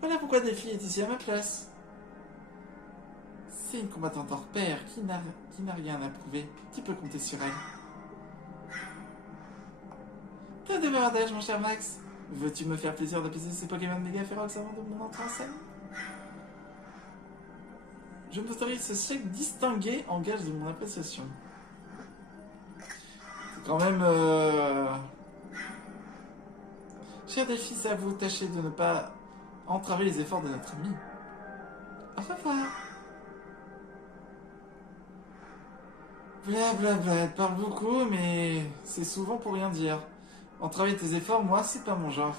Voilà pourquoi Delphi est ici à ma place. C'est une combattante hors pair qui n'a rien à prouver. Tu peux compter sur elle. T'as de bavardage, mon cher Max. Veux-tu me faire plaisir d'apaiser ces Pokémon méga féroces avant de mon entrée en scène? Je m'autorise ce chèque distingué en gage de mon appréciation. C'est quand même... Cher Delphi, c'est à vous, tâchez de ne pas entraver les efforts de notre ami. Au revoir. Blablabla, elle parle beaucoup, mais c'est souvent pour rien dire. Entraver tes efforts, moi, c'est pas mon genre.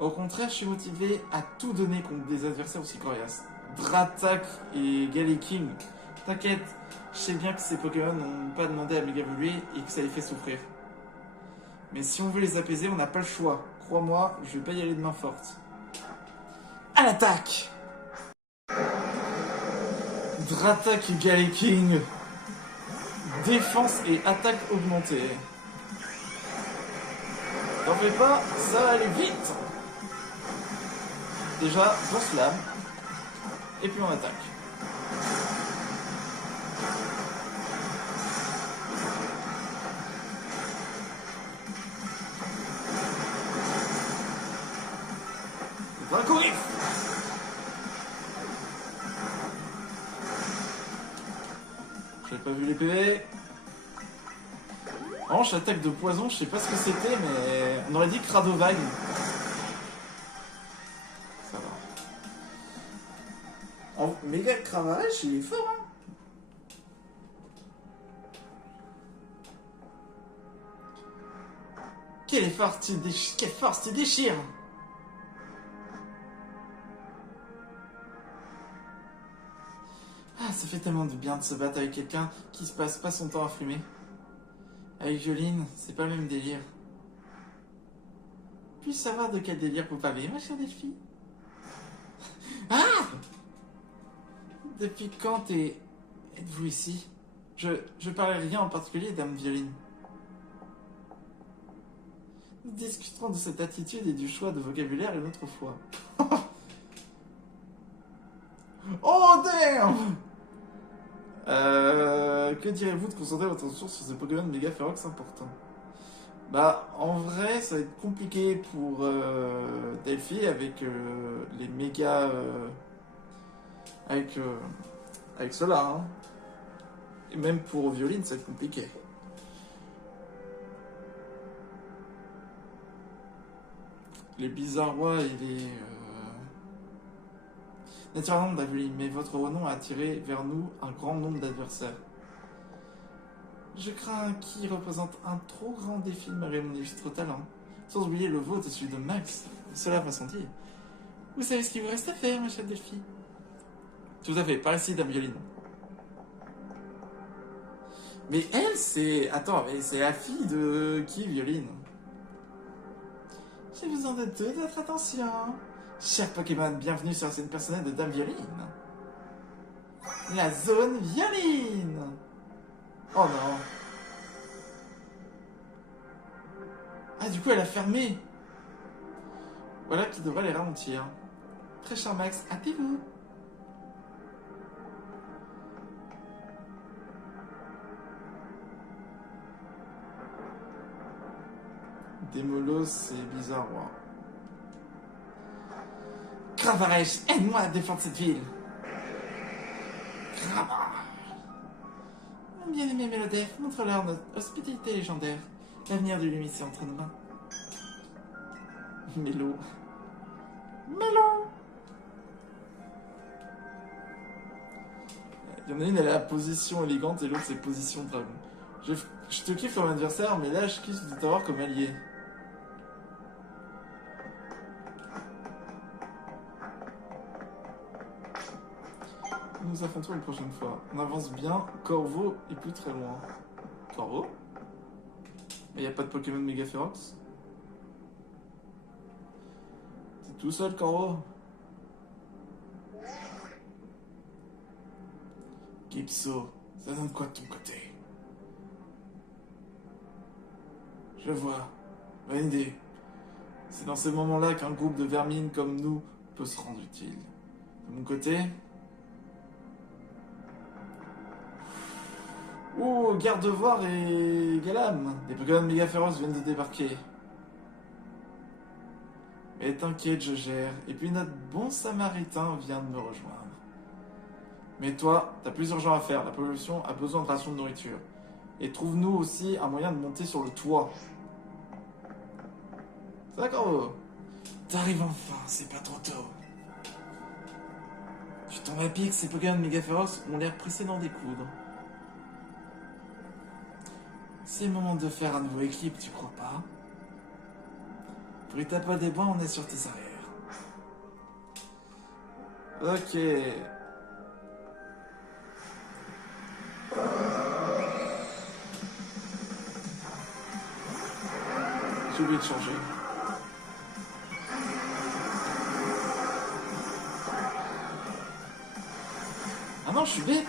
Au contraire, je suis motivé à tout donner contre des adversaires aussi coriaces. Dratak et Galaking. T'inquiète, je sais bien que ces Pokémon n'ont pas demandé à méga évoluer et que ça les fait souffrir. Mais si on veut les apaiser, on n'a pas le choix. Crois-moi, je vais pas y aller de main forte. À l'attaque! Dratak et Galaking. Défense et attaque augmentée. T'en fais pas, ça va aller vite. Déjà, on se lame. Et puis on attaque. Dracorif. J'avais pas vu les PV. Hanche, attaque de poison, je sais pas ce que c'était, mais on aurait dit Cradovague. Ça va. En méga Cravache, il est fort, hein. Quelle force il déchire. Ah, ça fait tellement du bien de se battre avec quelqu'un qui se passe pas son temps à fumer. Avec Violine, c'est pas le même délire. Puis-je savoir de quel délire vous parlez, ma chère Delphi? Ah! Depuis quand êtes-vous ici? Je parlais rien en particulier, dame Violine. Nous discuterons de cette attitude et du choix de vocabulaire une autre fois. Oh damn! Que direz-vous de concentrer votre attention sur ces Pokémon méga férox importants? Bah, en vrai, ça va être compliqué pour Delphi avec les méga. Avec cela, hein. Et même pour Violine, ça va être compliqué. Les Bizarrois et les. Naturellement, Davuli, mais votre renom a attiré vers nous un grand nombre d'adversaires. Je crains qu'il représente un trop grand défi malgré mon illustre talent. Sans oublier le vôtre et celui de Max. Cela va sans dire. Vous savez ce qu'il vous reste à faire, ma chère Delphi? Tout à fait, par ici, dame Violine. Mais elle, c'est... Attends, mais c'est la fille de qui, Violine? J'ai besoin de toute votre attention. Cher Pokémon, bienvenue sur la scène personnelle de Dame Violine. La zone Violine. Oh non. Ah, du coup, elle a fermé. Voilà qui devrait les ralentir. Très cher Max, hâtez-vous. Démolos, c'est bizarre, ouais. Cravache, aide-moi à défendre cette ville. Cravache. Bien aimé Mélodef, montre-leur notre hospitalité légendaire. L'avenir du Lumis est entre nos mains. Mélo. Il y en a une, elle a la position élégante et l'autre, c'est position dragon. Je te kiffe comme adversaire, mais là, je kiffe de t'avoir comme allié. Nous nous affronterons une prochaine fois. On avance bien. Corvo est plus très loin. Corvo? Mais il n'y a pas de Pokémon méga férox? T'es tout seul, Corvo? Gipso, ça donne quoi de ton côté? Je vois. Bonne idée. C'est dans ces moments-là qu'un groupe de vermines comme nous peut se rendre utile. De mon côté... Oh, Gardevoir et Galam. Des Pokémon méga féroces viennent de débarquer. Mais t'inquiète, je gère. Et puis notre bon samaritain vient de me rejoindre. Mais toi, t'as plus urgent à faire. La population a besoin de rations de nourriture. Et trouve-nous aussi un moyen de monter sur le toit. C'est d'accord. T'arrives enfin, c'est pas trop tôt. Tu t'en vas pique, ces Pokémon méga féroces ont l'air pressés d'en découdre. C'est le moment de faire un nouveau équipe, tu crois pas? Pour Itapa des Bois, on est sur tes arrières. Ok. J'ai oublié de changer. Ah non, je suis bête.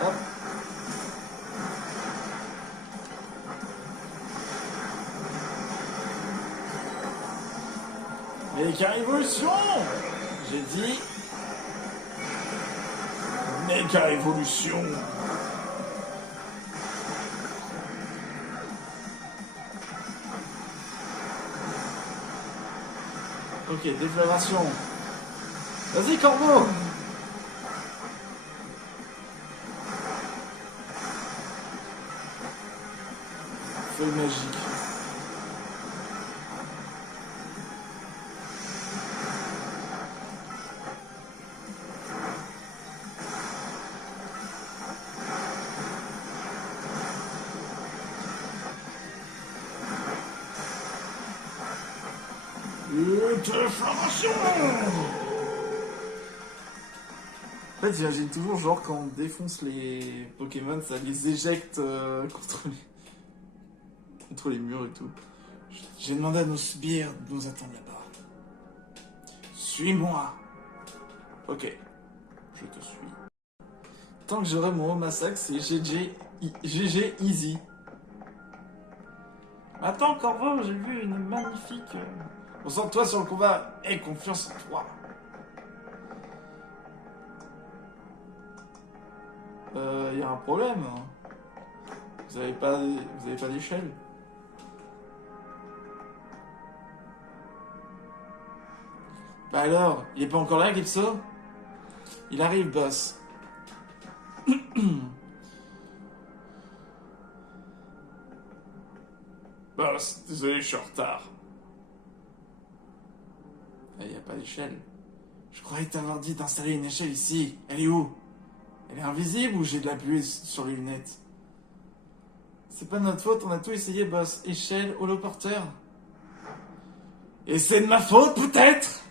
Hop. Mais quelle révolution! J'ai dit... méga évolution. Ok, déflagration. Vas-y, corbeau. Feuille magique. Déflagration. En fait, j'imagine toujours, genre, quand on défonce les Pokémon, ça les éjecte contre les murs et tout. J'ai demandé à nos sbires de nous attendre là-bas. Suis-moi. Ok, je te suis. Tant que j'aurai mon Homasac, c'est GG Easy. Attends, Corvo, j'ai vu une magnifique... Concentre-toi sur le combat. Aie confiance en toi. Y a un problème. Vous avez pas d'échelle. Bah alors, il est pas encore là, Gipso? Il arrive, boss. Boss, désolé, je suis en retard. Il n'y a pas d'échelle. Je croyais t'avoir dit d'installer une échelle ici. Elle est où? Elle est invisible ou j'ai de la buée sur les lunettes? C'est pas notre faute, on a tout essayé, boss. Échelle, holoporteur. Et c'est de ma faute, peut-être?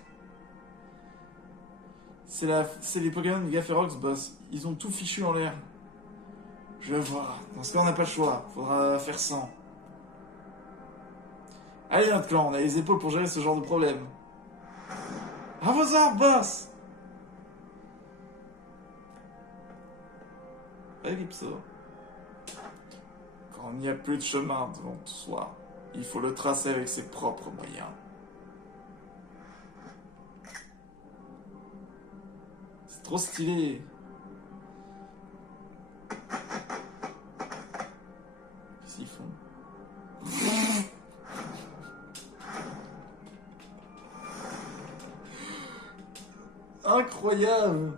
C'est les Pokémon Megaferox, boss. Ils ont tout fichu en l'air. Je vois. Dans ce cas, on n'a pas le choix. Faudra faire sans. Allez, notre clan, on a les épaules pour gérer ce genre de problème. À vos ordres, boss! Ellipso. Quand il n'y a plus de chemin devant soi, il faut le tracer avec ses propres moyens. C'est trop stylé. Qu'est-ce qu'ils font? Incroyable!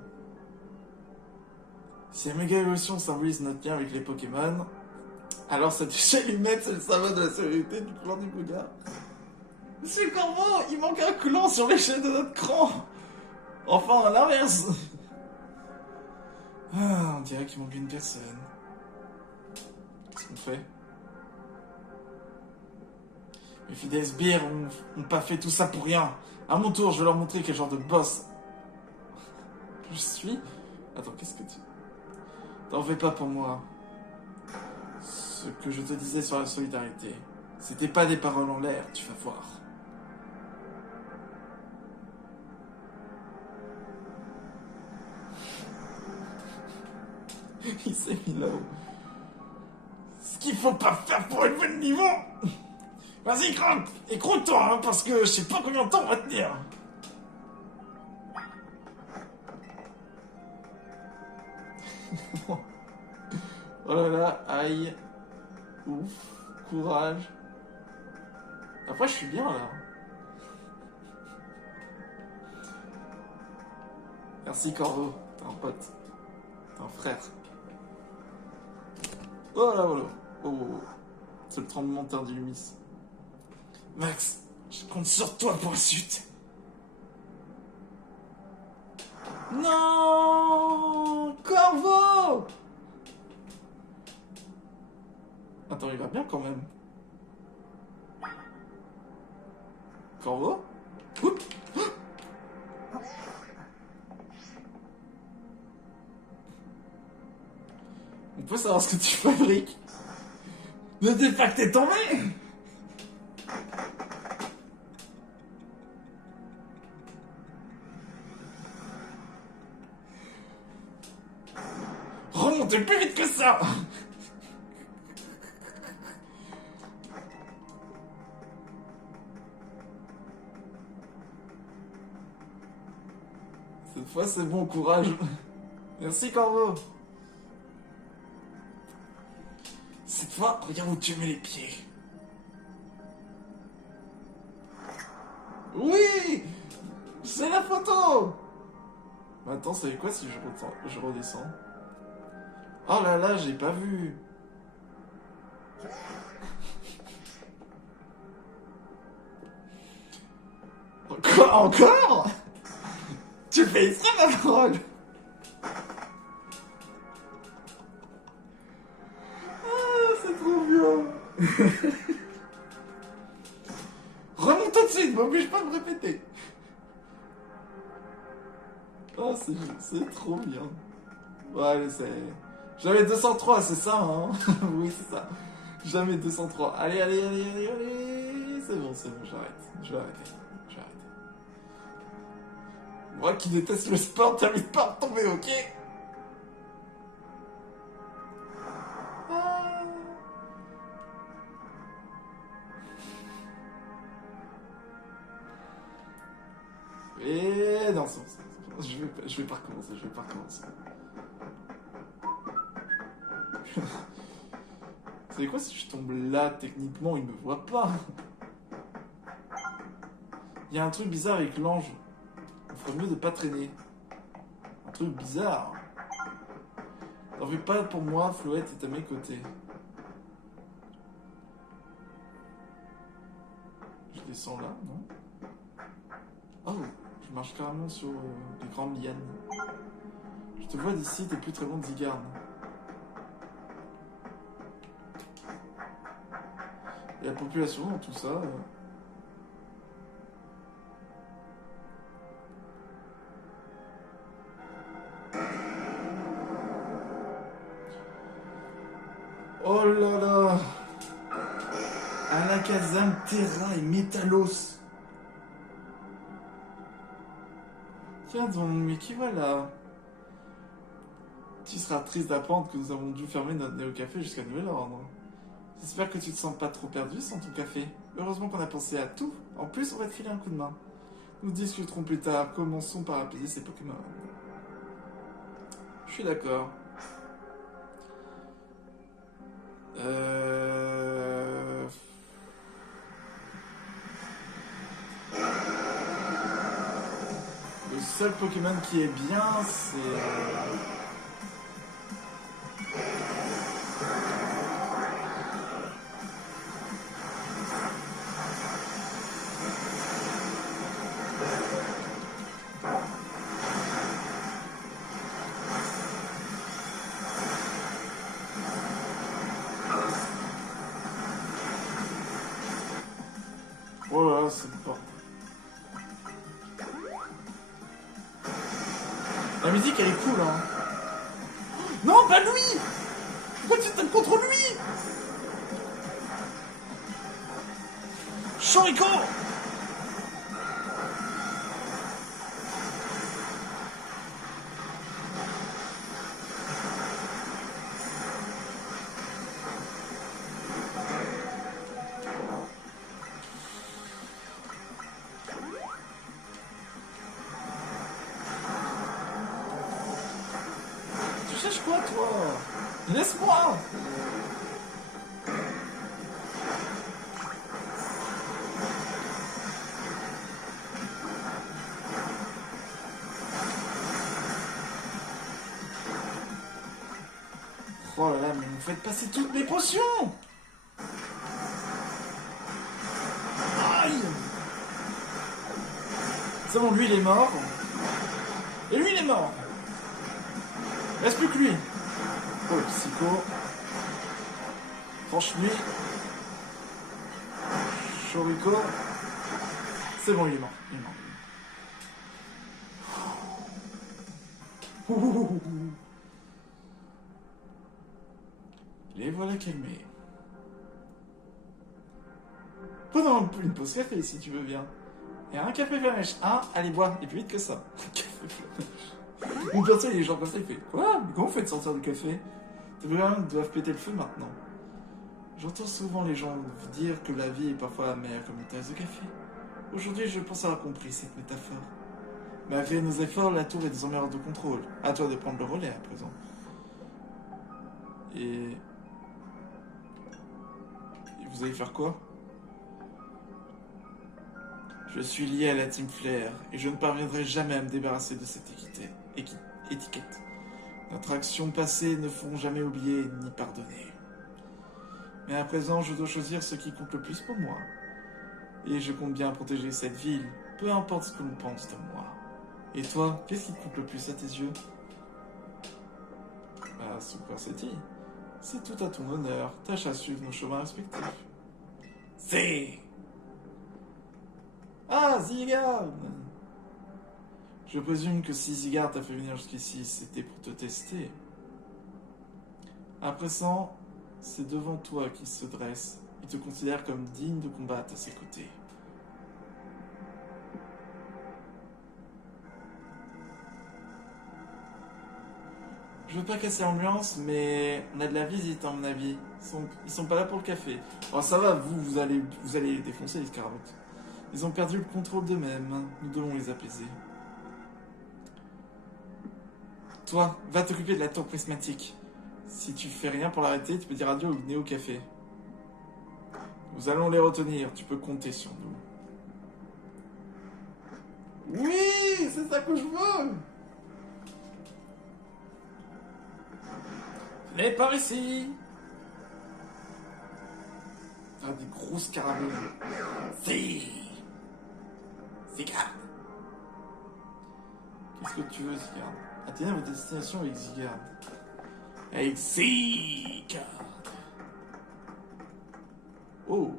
Si la méga évolution symbolise notre lien avec les Pokémon, alors cette échelle humaine, c'est le symbole de la sécurité du clan du Bouga. Monsieur Corbeau, il manque un clan sur l'échelle de notre cran! Enfin, à l'inverse! Ah, on dirait qu'il manque une personne. Qu'est-ce qu'on fait? Mes fidèles sbires ont pas fait tout ça pour rien. À mon tour, je vais leur montrer quel genre de boss je suis. Attends, qu'est-ce que tu... T'en fais pas pour moi. Ce que je te disais sur la solidarité, c'était pas des paroles en l'air, tu vas voir. Il s'est mis là-haut. Ce qu'il faut pas faire pour élever le niveau. Vas-y, grimpe. Écroule-toi, hein, parce que je sais pas combien de temps on va tenir. Oh là là, aïe. Ouf, courage. Après, je suis bien là. Merci Corvo, t'es un pote. T'es un frère. Oh là, voilà. Oh, oh, oh. C'est le tremblement de terre d'Illumis. Max, je compte sur toi pour la suite. Non, Corvo! Attends, il va bien quand même. Corvo? Oups. On peut savoir ce que tu fabriques? Ne dis pas que t'es tombé! Remontez plus vite que ça! Cette fois, c'est bon, courage. Merci, Corvo. Cette fois, regarde où tu mets les pieds. Oui, c'est la photo. Attends, vous savez quoi si je redescends? Oh là là, j'ai pas vu. Quoi, encore? Tu fais exprès, ma parole. Ah, c'est trop bien. Remonte tout de suite, m'oblige pas de me répéter. Oh, c'est trop bien. Ouais, c'est... J'avais 203, c'est ça, hein? Oui, c'est ça. Jamais 203. Allez. C'est bon, j'arrête. Je vais arrêter. Moi qui déteste le sport, t'invites pas à tomber, ok? Ah. Et non, c'est bon. Je vais pas recommencer. Vous savez quoi, si je tombe là, techniquement, il me voit pas. Il y a un truc bizarre avec l'ange. On ferait mieux de pas traîner. Un truc bizarre. T'en fais pas pour moi, Floette est à mes côtés. Je descends là, non? Oh, je marche carrément sur des grandes lianes. Je te vois d'ici, t'es plus très loin de Zygarde. Et la population dans tout ça... Oh là là! Alakazam, Terra et Métalos. Tiens donc, mais qui voilà? Tu seras triste d'apprendre que nous avons dû fermer notre néo-café jusqu'à nouvel ordre. J'espère que tu te sens pas trop perdu sans ton café. Heureusement qu'on a pensé à tout. En plus, on va te filer un coup de main. Nous discuterons plus tard. Commençons par apaiser ces Pokémon. Je suis d'accord. Le seul Pokémon qui est bien, c'est... Oh là là, c'est bon. La musique elle est cool, hein. Non, pas lui! Pourquoi tu tapes contre lui? Chorico! Tu cherches quoi, toi? Laisse-moi! Oh là là, mais vous faites passer toutes mes potions! Aïe! C'est bon, lui il est mort. Et lui il est mort. Il reste plus que lui. Oh, le psycho. Franche-lui. Chorico. C'est bon, il est mort. Les voilà calmés. Prenons une pause café si tu veux bien. Et un café flamèche. Allez boire. Et plus vite que ça. Café flamèche. Une personne, les gens comme ça, il fait quoi? Mais comment vous faites sortir du café? Tes programmes doivent péter le feu maintenant. J'entends souvent les gens dire que la vie est parfois amère comme une tasse de café. Aujourd'hui, je pense avoir compris cette métaphore. Malgré nos efforts, la tour est désormais hors de contrôle. À toi de prendre le relais à présent. Et vous allez faire quoi? Je suis lié à la Team Flair et je ne parviendrai jamais à me débarrasser de cette étiquette. Notre action passée ne feront jamais oublier ni pardonner. Mais à présent, je dois choisir ce qui compte le plus pour moi. Et je compte bien protéger cette ville, peu importe ce que l'on pense de moi. Et toi, qu'est-ce qui compte le plus à tes yeux? Bah, Super City. C'est tout à ton honneur, tâche à suivre nos chemins respectifs. C'est... Ah, Zigard! Je présume que si Zigard t'a fait venir jusqu'ici, c'était pour te tester. À présent, c'est devant toi qu'il se dresse. Il te considère comme digne de combattre à ses côtés. Je veux pas casser l'ambiance, mais on a de la visite, à mon avis. Ils sont pas là pour le café. Oh, ça va, vous allez les défoncer, les scarabées. Ils ont perdu le contrôle d'eux-mêmes. Nous devons les apaiser. Toi, va t'occuper de la tour prismatique. Si tu fais rien pour l'arrêter, tu peux dire adieu au Néo Café. Nous allons les retenir. Tu peux compter sur nous. Oui, c'est ça que je veux. Venez par ici. Ah, des gros scarabées. Si... Zigard. Qu'est-ce que tu veux, Zigard? Atteignez votre destination avec Zigard. Avec Zigard. Oh.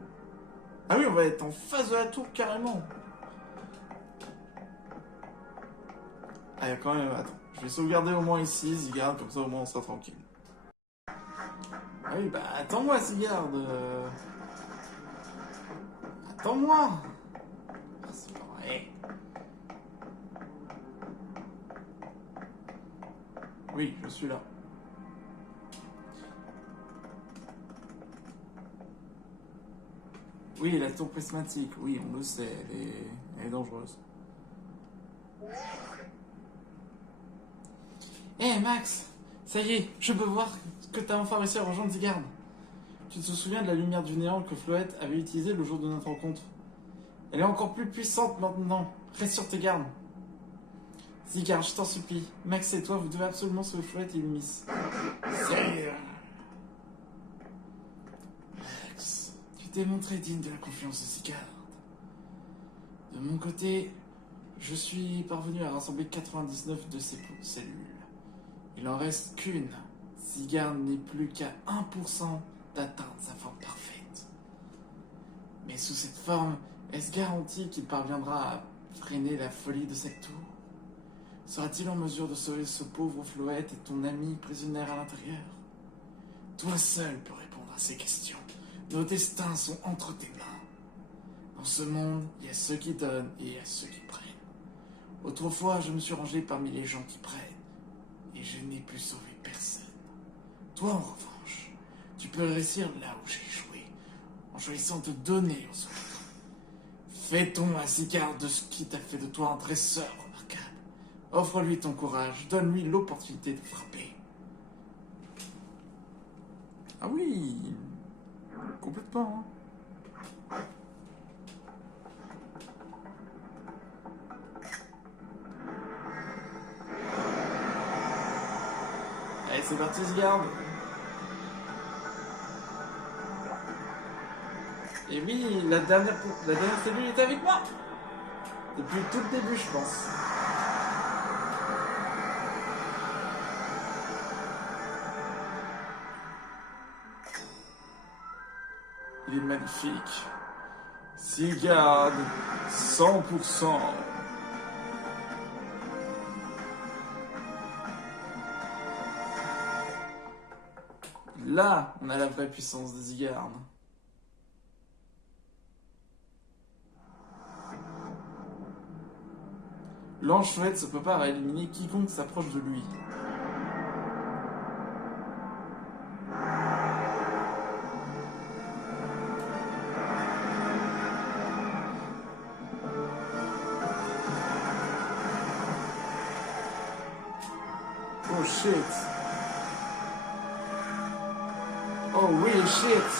Ah oui, on va être en face de la tour, carrément. Ah, il y a quand même... Attends, je vais sauvegarder au moins ici, Zigard, comme ça au moins on sera tranquille. Ah oui, bah attends-moi, Zigard. Attends-moi. Ah, c'est pas vrai. Oui, je suis là. Oui, la tour prismatique, oui, on le sait, elle est dangereuse. Hé Max, ça y est, je peux voir que t'as enfin réussi à rejoindre Zigard. Tu te souviens de la lumière du néant que Floette avait utilisée le jour de notre rencontre? Elle est encore plus puissante maintenant. Reste sur tes gardes. Zigard, je t'en supplie. Max et toi, vous devez absolument sauver Floette et Lumis. Sérieux? Max, tu t'es montré digne de la confiance de Zigard. De mon côté, je suis parvenu à rassembler 99 de ses cellules. Il en reste qu'une. Zigard n'est plus qu'à 1% d'atteindre sa forme parfaite. Mais sous cette forme, est-ce garanti qu'il parviendra à freiner la folie de cette tour? Sera-t-il en mesure de sauver ce pauvre Floette et ton ami prisonnière à l'intérieur? Toi seul peux répondre à ces questions. Nos destins sont entre tes mains. Dans ce monde, il y a ceux qui donnent et il y a ceux qui prennent. Autrefois, je me suis rangé parmi les gens qui prennent et je n'ai pu sauver personne. Toi, en revanche, tu peux réussir là où j'ai échoué, en choisissant de donner aux autres. Fais-ton à Zigard de ce qui t'a fait de toi un dresseur remarquable. Offre-lui ton courage, donne-lui l'opportunité de frapper. Ah oui, complètement. Hein. Allez, c'est parti, Zigard. Et oui, la dernière cellule est avec moi. Depuis tout le début, je pense. Il est magnifique. Zigard, 100%. Là, on a la vraie puissance de Zigard. L'ange Floette se prépare à éliminer quiconque s'approche de lui. Oh shit. Oh oui, shit.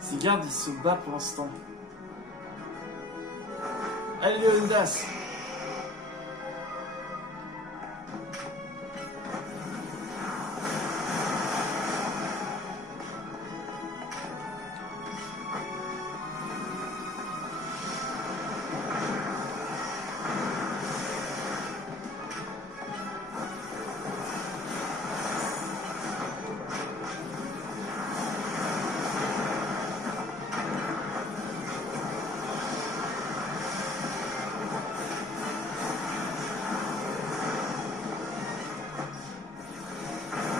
Sigurd, il se bat pour l'instant. Allez, Leonidas.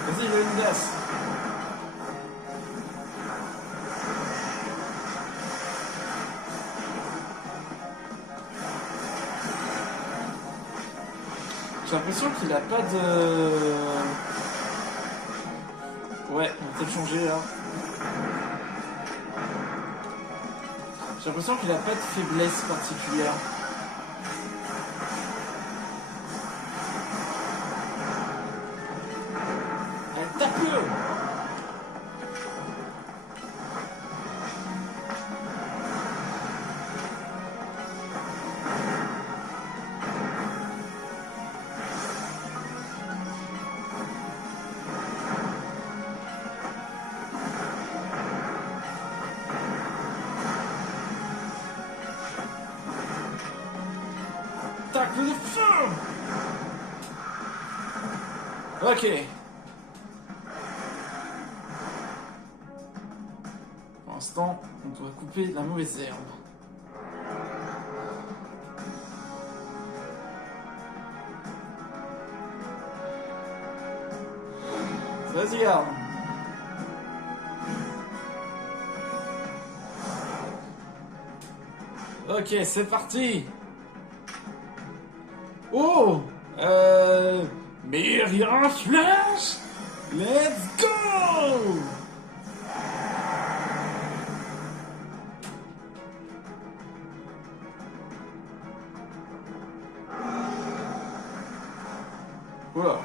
Vas-y, Leonidas. J'ai l'impression qu'il a pas de... Ouais, on va peut-être changer là. J'ai l'impression qu'il a pas de faiblesse particulière. Allez, tape-le! Tacle de feu! Ok. Pour l'instant, on doit couper la mauvaise herbe. Vas-y, garde. Ok, c'est parti. Oh, Miriam Flash, let's go. Oula.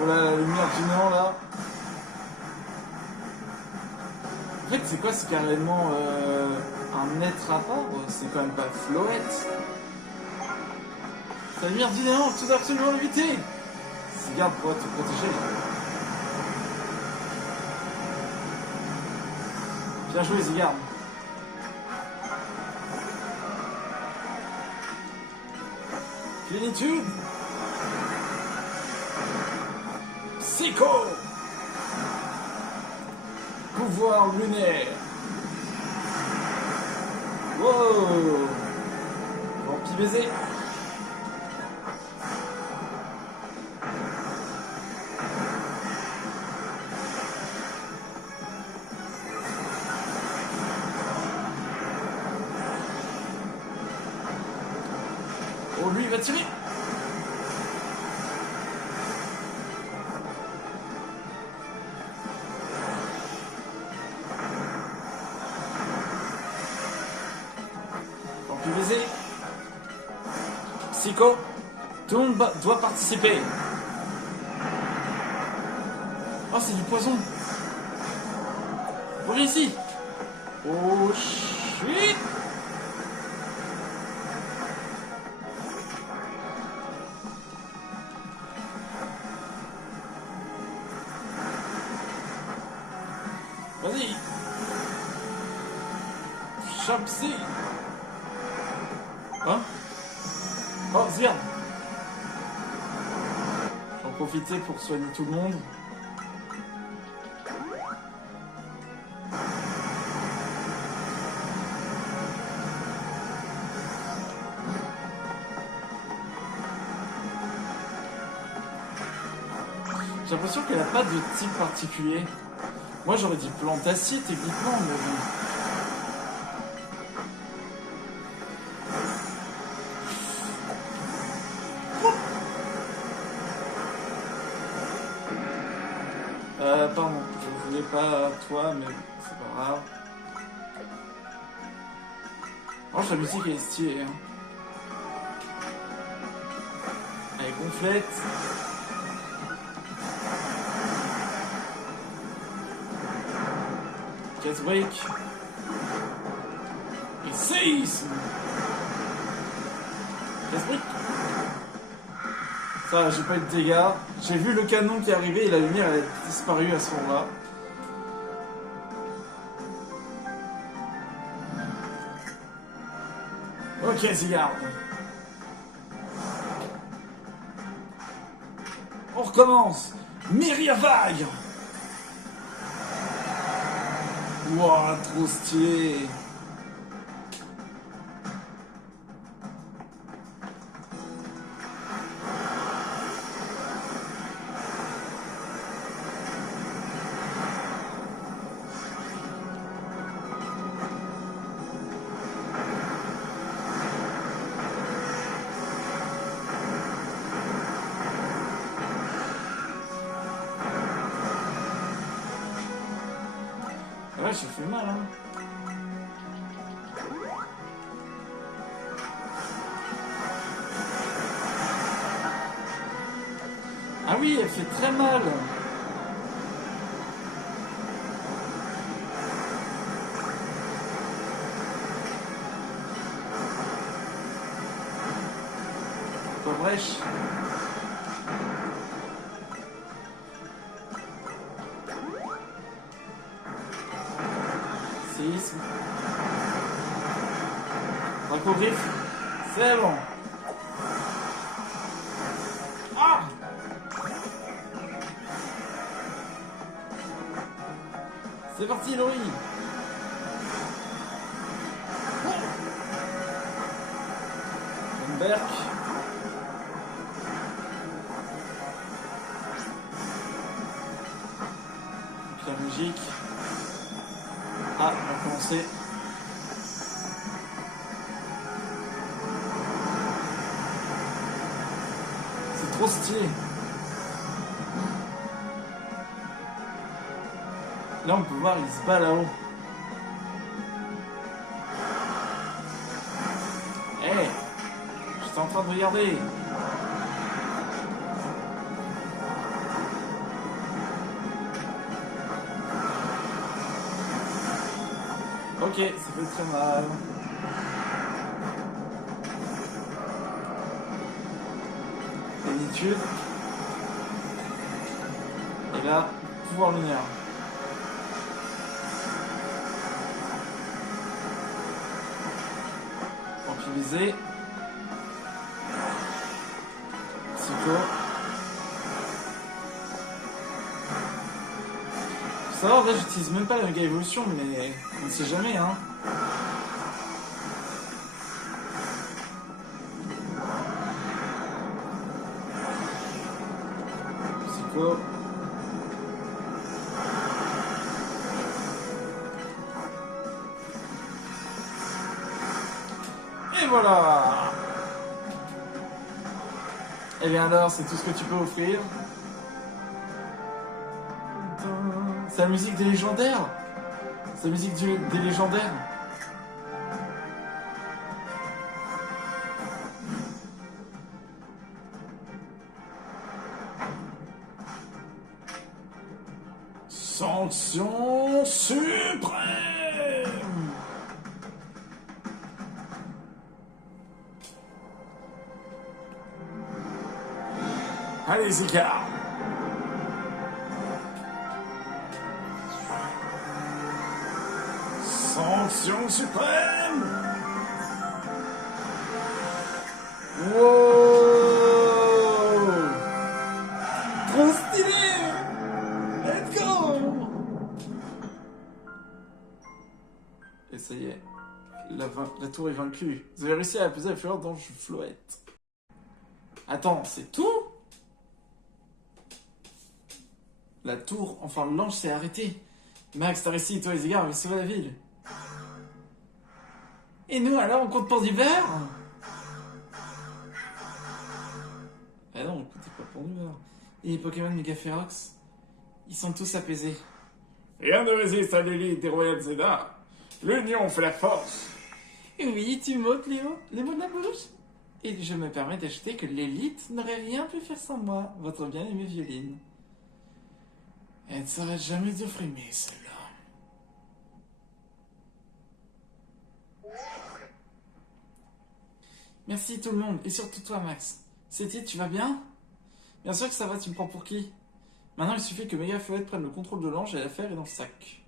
Oh là, la lumière du néant là. En fait, c'est quoi? C'est carrément un être à part. C'est quand même pas Floette. C'est la lumière du néant, tu dois absolument l'éviter. Sigurd pourra te protéger. Bien joué, Sigurd. Plénitude. Psycho. Pouvoir lunaire. Wow. Vampi baiser. Oh, lui, il va tirer. Vampi baiser. Psycho. Tout le monde doit participer. Oh, c'est du poison. Reviens ici. Oh, shit. Vas-y. Chope-ci. Hein? Oh, Zirn. J'en profiter pour soigner tout le monde. J'ai l'impression qu'elle n'a pas de type particulier. Moi j'aurais dit plante acide techniquement, mais bon. Pardon, je voulais pas toi, mais c'est pas grave. Oh, la musique est stylée. Hein. Elle est complète. Case break. Et séisme. Case break. Ça, j'ai pas eu de dégâts. J'ai vu le canon qui est arrivé et la lumière elle a disparu à ce moment-là. Ok, Zygarde. On recommence. Myria vague. Wouah, trop stylé. Ouais, ça fait mal, hein. Ah oui, elle fait très mal. Quoi, brèche. Séisme. Dracogriffe. C'est bon. Ah! C'est parti, Laurie. Berk. La musique. Ah, on va commencer. C'est trop stylé. Là, on peut voir, il se bat là-haut. Hé, hey, j'étais en train de regarder. Ok, ça fait très mal. Plénitude. Et là, pouvoir lunaire. Vampirisé. Psycho. Faut savoir, là j'utilise même pas la méga évolution, mais on ne sait jamais, hein. Psycho. Et voilà. Eh bien alors, c'est tout ce que tu peux offrir. C'est la musique des légendaires. C'est la musique des légendaires. Sanction suprême. Allez, Zygarde. Sanction suprême. Wow. Trop stylé. Let's go. Et ça y est. La tour est vaincue. Vous avez réussi à apaiser la fureur dont je floette. Attends, c'est tout? La tour, enfin l'ange s'est arrêté. Max, t'as réussi, toi et Zygarde avez sauvé la ville. Et nous alors, on compte pour d'hiver? Eh non, on comptait pas pour d'hiver. Et les Pokémon méga férox, ils sont tous apaisés. Rien ne résiste à l'élite des royaumes Zeda. L'union fait la force. Oui, tu m'ôtes les mots de la bouche. Et je me permets d'ajouter que l'élite n'aurait rien pu faire sans moi, votre bien-aimée Violine. Elle ne s'arrête jamais de frimer, celle-là. Merci tout le monde, et surtout toi, Max. Cétine, tu vas bien? Bien sûr que ça va, tu me prends pour qui? Maintenant, il suffit que Mégafeuette prenne le contrôle de l'ange et l'affaire est dans le sac.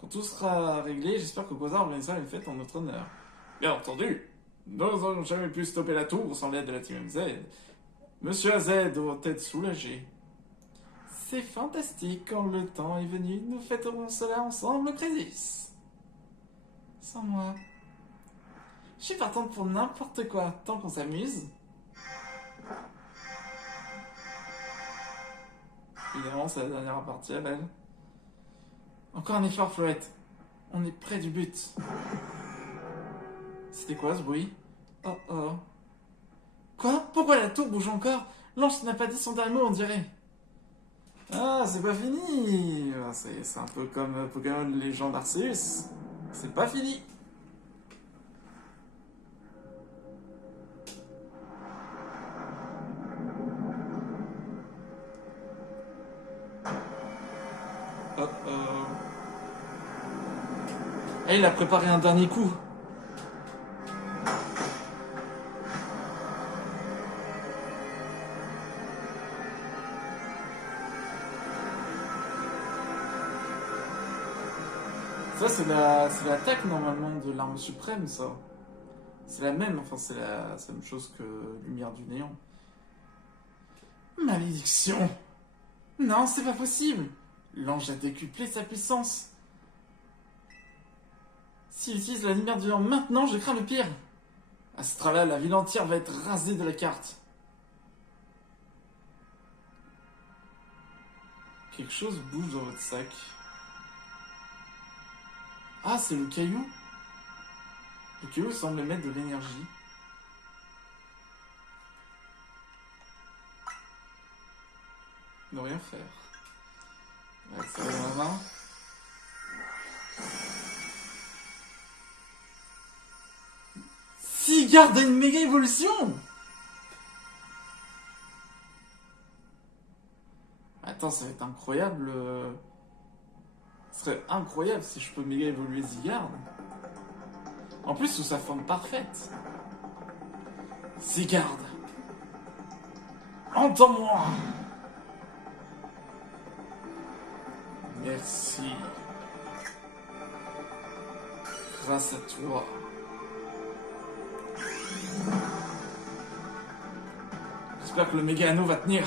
Quand tout sera réglé, j'espère que Quasar organisera une fête en notre honneur. Bien entendu, nous n'aurions jamais pu stopper la tour sans l'aide de la Team MZ. Monsieur AZ doit être soulagé. C'est fantastique, quand le temps est venu, nous fêterons cela ensemble, Crésus. Sans moi. Je suis partante pour n'importe quoi, tant qu'on s'amuse. Évidemment, c'est la dernière partie, elle. Encore un effort, Flouette. On est près du but. C'était quoi ce bruit? Oh oh. Quoi? Pourquoi la tour bouge encore? L'ange n'a pas dit son dernier mot, on dirait. Ah, c'est pas fini. C'est un peu comme Pokémon Légende Arceus. C'est pas fini. Oh oh. Et il a préparé un dernier coup. Ça, c'est l'attaque normalement de l'arme suprême, ça. C'est la même, enfin, c'est la même chose que Lumière du Néant. Malédiction! Non, c'est pas possible! L'ange a décuplé sa puissance. S'il utilise la lumière du néant maintenant, je crains le pire. À ce là la ville entière va être rasée de la carte. Quelque chose bouge dans votre sac. Ah, c'est le caillou. Le caillou semble émettre de l'énergie. Ne rien faire. Ouais, ça va dans la main. Sigarde a une méga évolution! Attends, ça va être incroyable. Ce serait incroyable si je peux méga évoluer Zygarde. En plus, sous sa forme parfaite. Zygarde. Entends-moi! Merci. Grâce à toi. J'espère que le méga anneau va tenir.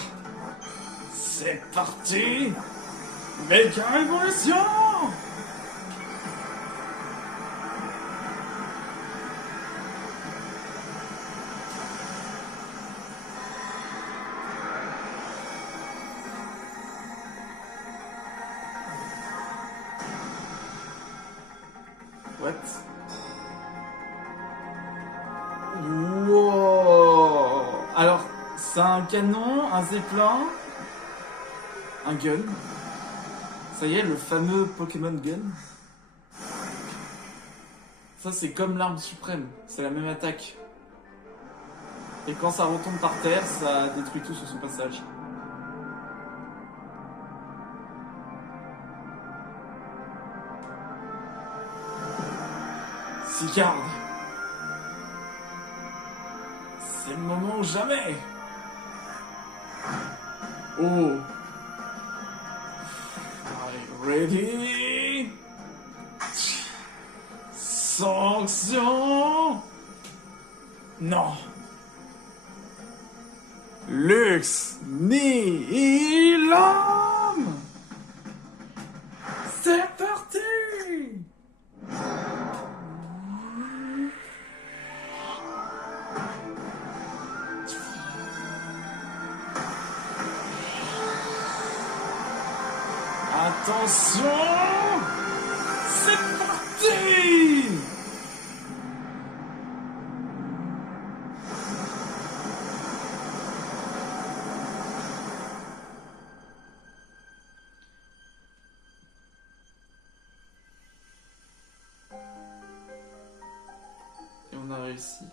C'est parti! Méga révolution! What? Wow! Alors, c'est un canon, un zeppelin, un gun. Ça y est, le fameux Pokémon Gun. Ça, c'est comme l'arme suprême. C'est la même attaque. Et quand ça retombe par terre, ça détruit tout sur son passage. Sigarde. C'est le moment ou jamais. Oh. Ready? Sanction? Non. Lux Nihilum! C'est parti! Attention! C'est parti! a réussi.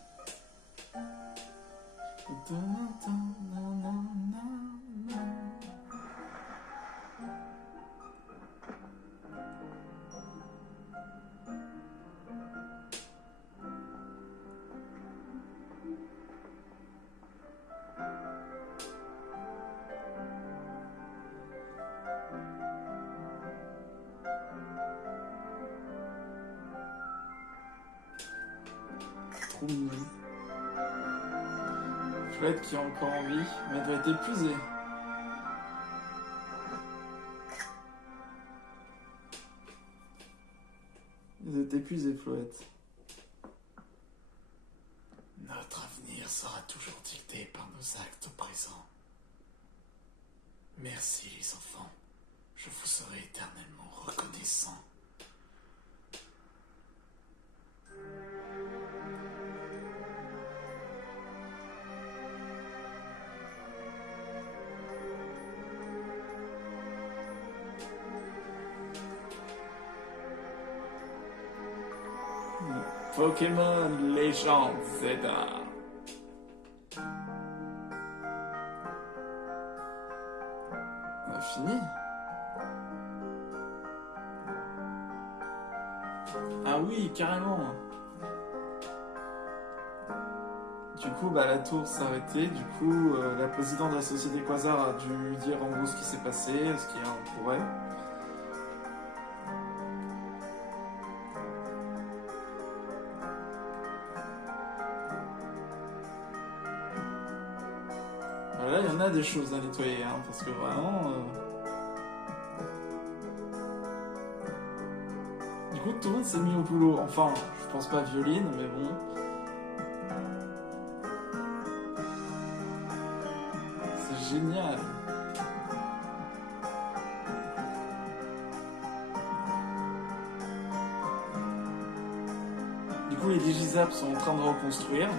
Trop mignon. Fred qui est encore en vie, mais elle doit être épuisée. Elle doit être épuisée, Floette. Notre avenir sera toujours dicté par nos actes présents. Merci les enfants, je vous serai éternellement reconnaissant. Pokémon Légende Zelda. On a fini. Ah oui, carrément. Du coup, la tour s'est arrêtée. Du coup, la présidente de la société Quasar a dû dire en gros ce qui s'est passé, ce qu'il y a pour elle. Là, il y en a des choses à nettoyer, hein, parce que vraiment... Du coup, tout le monde s'est mis au boulot. Enfin, je pense pas à Violine, mais bon... C'est génial. Du coup, les Digizaps sont en train de reconstruire.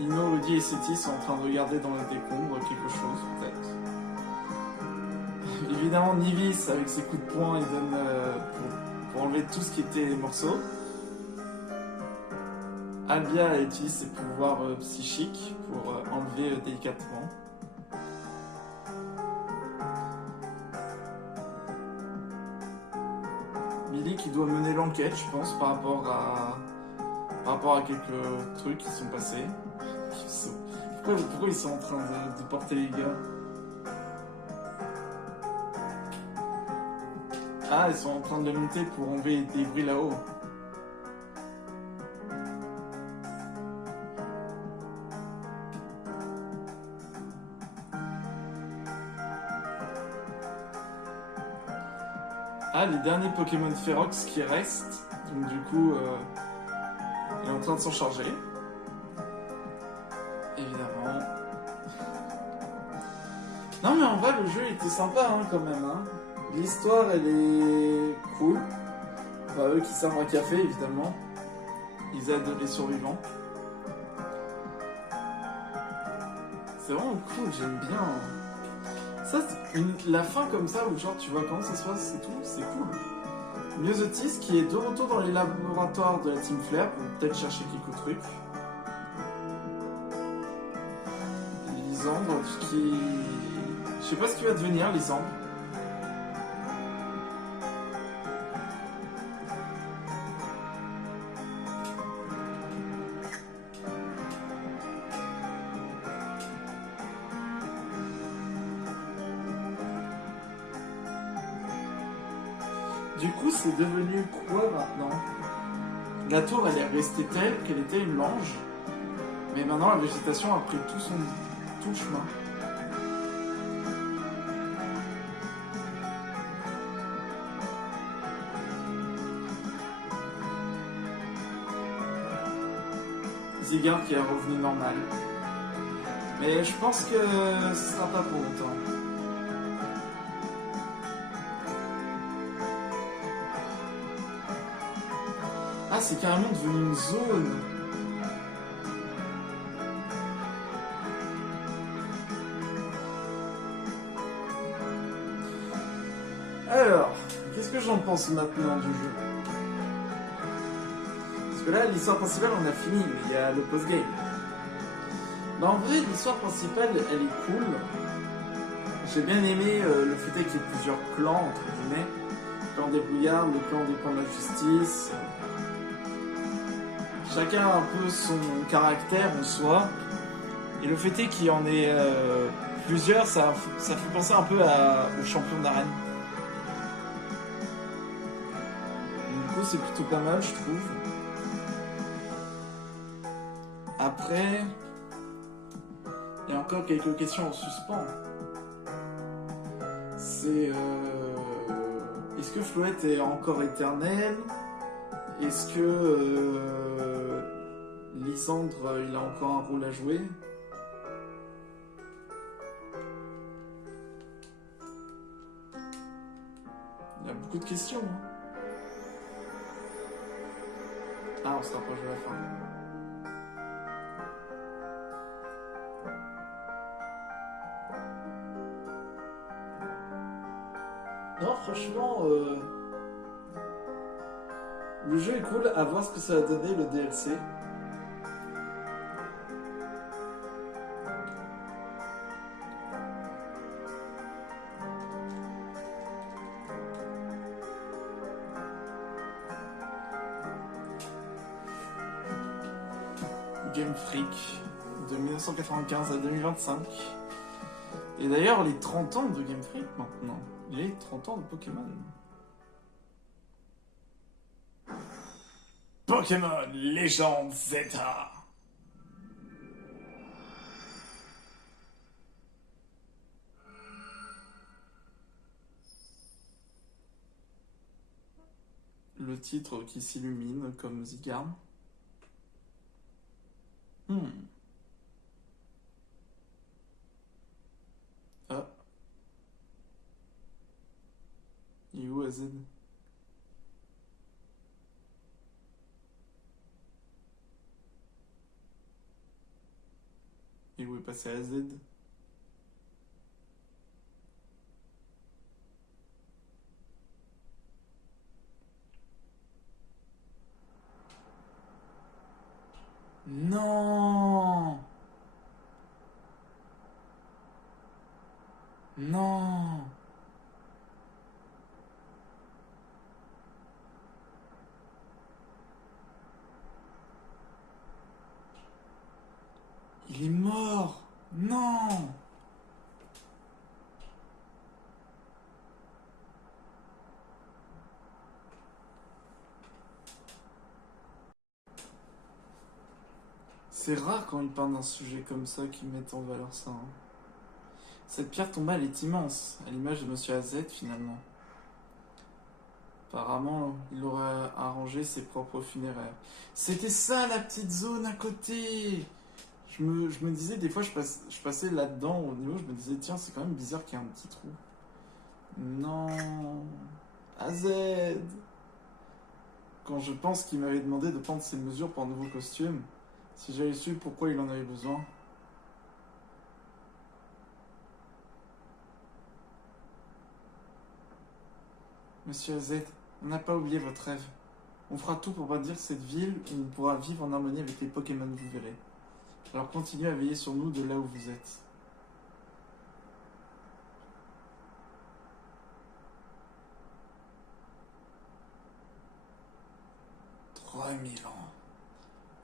Ino, Rudy et Seti sont en train de regarder dans les décombres quelque chose, peut-être. Évidemment, Nivis, avec ses coups de poing, il donne pour enlever tout ce qui était morceaux. Albia utilise ses pouvoirs psychiques pour enlever délicatement. Millie qui doit mener l'enquête, je pense, par rapport à quelques trucs qui sont passés. Pourquoi ils sont en train de porter les gars? Ah, ils sont en train de monter pour enlever des bruits là-haut. Ah, les derniers Pokémon Ferox qui restent. Donc du coup, il est en train de s'en charger. Évidemment. Non mais en vrai, le jeu était sympa hein, quand même. Hein. L'histoire, elle est cool. Enfin, eux qui servent un café, évidemment. Ils aident les survivants. C'est vraiment cool, j'aime bien. Ça, la fin comme ça, où genre tu vois comment ça se passe et tout, c'est cool. Myosotis qui est de retour dans les laboratoires de la Team Flare pour peut-être chercher quelques trucs. Lysandre qui... Je sais pas ce qui va devenir, Lysandre. Du coup, c'est devenu quoi maintenant? La tour, elle est restée telle qu'elle était une lange. Mais maintenant, la végétation a pris tout le chemin. Zygarde qui est revenu normal. Mais je pense que ce sera pas pour longtemps. Ah, c'est carrément devenu une zone. Alors, qu'est-ce que j'en pense maintenant du jeu? Parce que là, l'histoire principale, on a fini, mais il y a le post-game. Bah, en vrai, l'histoire principale, elle est cool. J'ai bien aimé le fait qu'il y ait plusieurs clans, entre guillemets. Le clan des brouillards, le clan des plans de la justice. Chacun a un peu son caractère en soi. Et le fait est qu'il y en ait plusieurs, ça fait penser un peu aux champions d'arène. Du coup, c'est plutôt pas mal, je trouve. Après, il y a encore quelques questions en suspens. C'est est-ce que Flouette est encore éternelle? Est-ce que Lysandre il a encore un rôle à jouer? Il y a beaucoup de questions. Hein. Ah, on se rapproche de la fin. Non, franchement, le jeu est cool, à voir ce que ça va donner le DLC. Game Freak, de 1995 à 2025. Et d'ailleurs, les 30 ans de Game Freak maintenant. Les 30 ans de Pokémon. Pokémon Légende Zeta. Le titre qui s'illumine comme Zygarde. Ah. Il est où AZ? Et où est passé AZ? Non! Non! Il est mort! Non! C'est rare quand il parle d'un sujet comme ça qu'ils mettent en valeur ça. Hein. Cette pierre tombale est immense, à l'image de Monsieur AZ finalement. Apparemment, il aurait arrangé ses propres funéraires. C'était ça la petite zone à côté! Je me disais, des fois je passais là-dedans au niveau, je me disais, tiens, c'est quand même bizarre qu'il y ait un petit trou. Non! AZ! Quand je pense qu'il m'avait demandé de prendre ses mesures pour un nouveau costume, si j'avais su pourquoi il en avait besoin. Monsieur AZ, on n'a pas oublié votre rêve. On fera tout pour bâtir cette ville où on pourra vivre en harmonie avec les Pokémon, vous verrez. Alors continuez à veiller sur nous de là où vous êtes. « 3000 ans.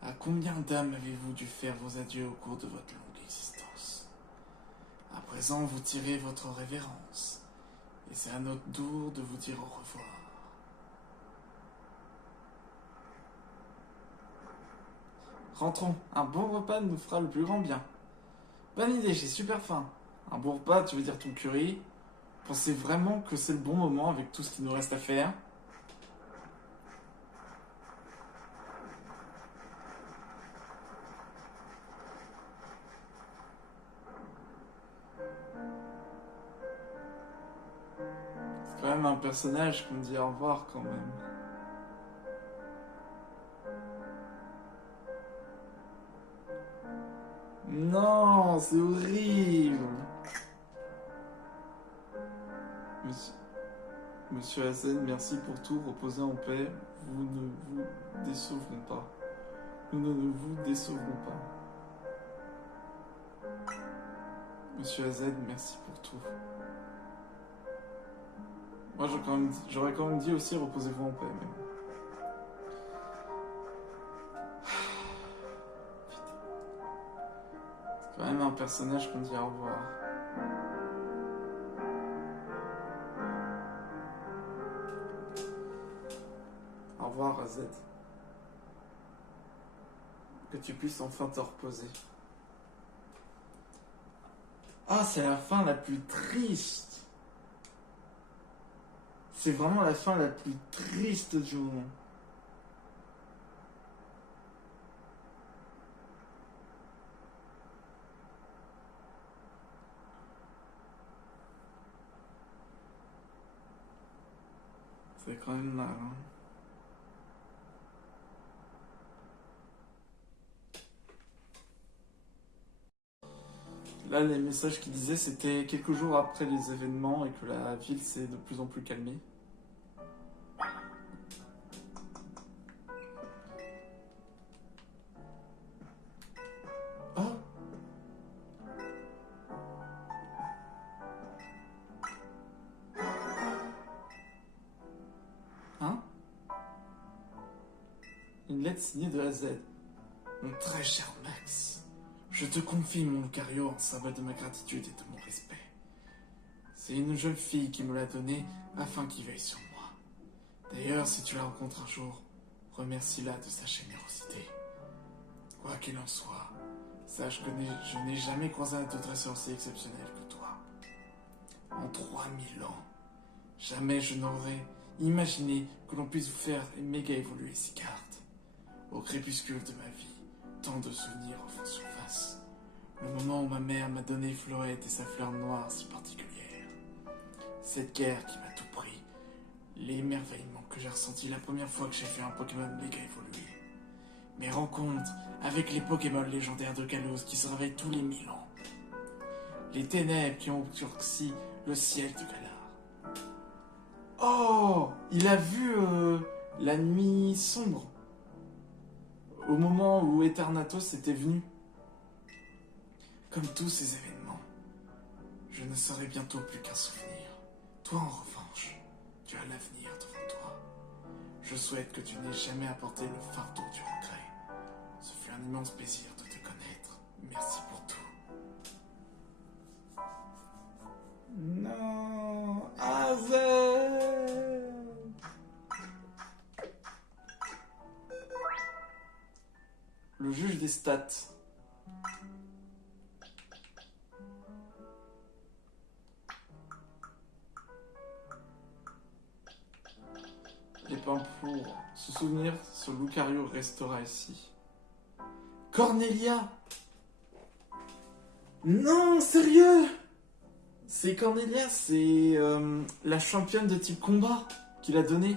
À combien d'âmes avez-vous dû faire vos adieux au cours de votre longue existence? À présent, vous tirez votre révérence. Et c'est à notre tour de vous dire au revoir. Rentrons, un bon repas nous fera le plus grand bien. Bonne idée, j'ai super faim. Un bon repas, tu veux dire ton curry? Pensez vraiment que c'est le bon moment avec tout ce qu'il nous reste à faire? C'est quand même un personnage qu'on dit au revoir quand même. Non, c'est horrible. Monsieur Hazen, merci pour tout, reposez en paix, vous ne vous décevrons pas. Nous ne vous décevrons pas. Monsieur Hazen, merci pour tout. Moi j'aurais quand même dit aussi reposez-vous en paix. Mais... c'est quand même un personnage qu'on dit au revoir. Au revoir Azed. Que tu puisses enfin te reposer. Ah, c'est la fin la plus triste. C'est vraiment la fin la plus triste du moment. C'est quand même mal, hein. Là, les messages qu'il disait, c'était quelques jours après les événements et que la ville s'est de plus en plus calmée. Oh! Hein? Une lettre signée de AZ. Mon très cher Max, je te confie mon Lucario en symbole de ma gratitude et de mon respect. C'est une jeune fille qui me l'a donnée afin qu'il veille sur moi. D'ailleurs, si tu la rencontres un jour, remercie-la de sa générosité. Quoi qu'il en soit, sache que je n'ai jamais croisé un dresseur aussi exceptionnel que toi. En 3000 ans, jamais je n'aurais imaginé que l'on puisse vous faire méga évoluer ces cartes. Au crépuscule de ma vie, tant de souvenirs refont surface. Le moment où ma mère m'a donné Floette et sa fleur noire si particulière. Cette guerre qui m'a tout pris. L'émerveillement que j'ai ressenti la première fois que j'ai vu un Pokémon méga évoluer. Mes rencontres avec les Pokémon légendaires de Kalos qui se réveillent tous les 1000 ans. Les ténèbres qui ont obscurci le ciel de Galar. Oh! Il a vu la nuit sombre. Au moment où Eternatus était venu. Comme tous ces événements, je ne serai bientôt plus qu'un souvenir. Toi, en revanche, tu as l'avenir devant toi. Je souhaite que tu n'aies jamais apporté le fardeau du regret. Ce fut un immense plaisir de te connaître. Merci pour tout. Non, Hazel! Le juge des stats. Les pains pour se souvenir, ce Lucario restera ici. Cornelia! Non, sérieux! C'est Cornelia, c'est la championne de type combat qu'il a donnée.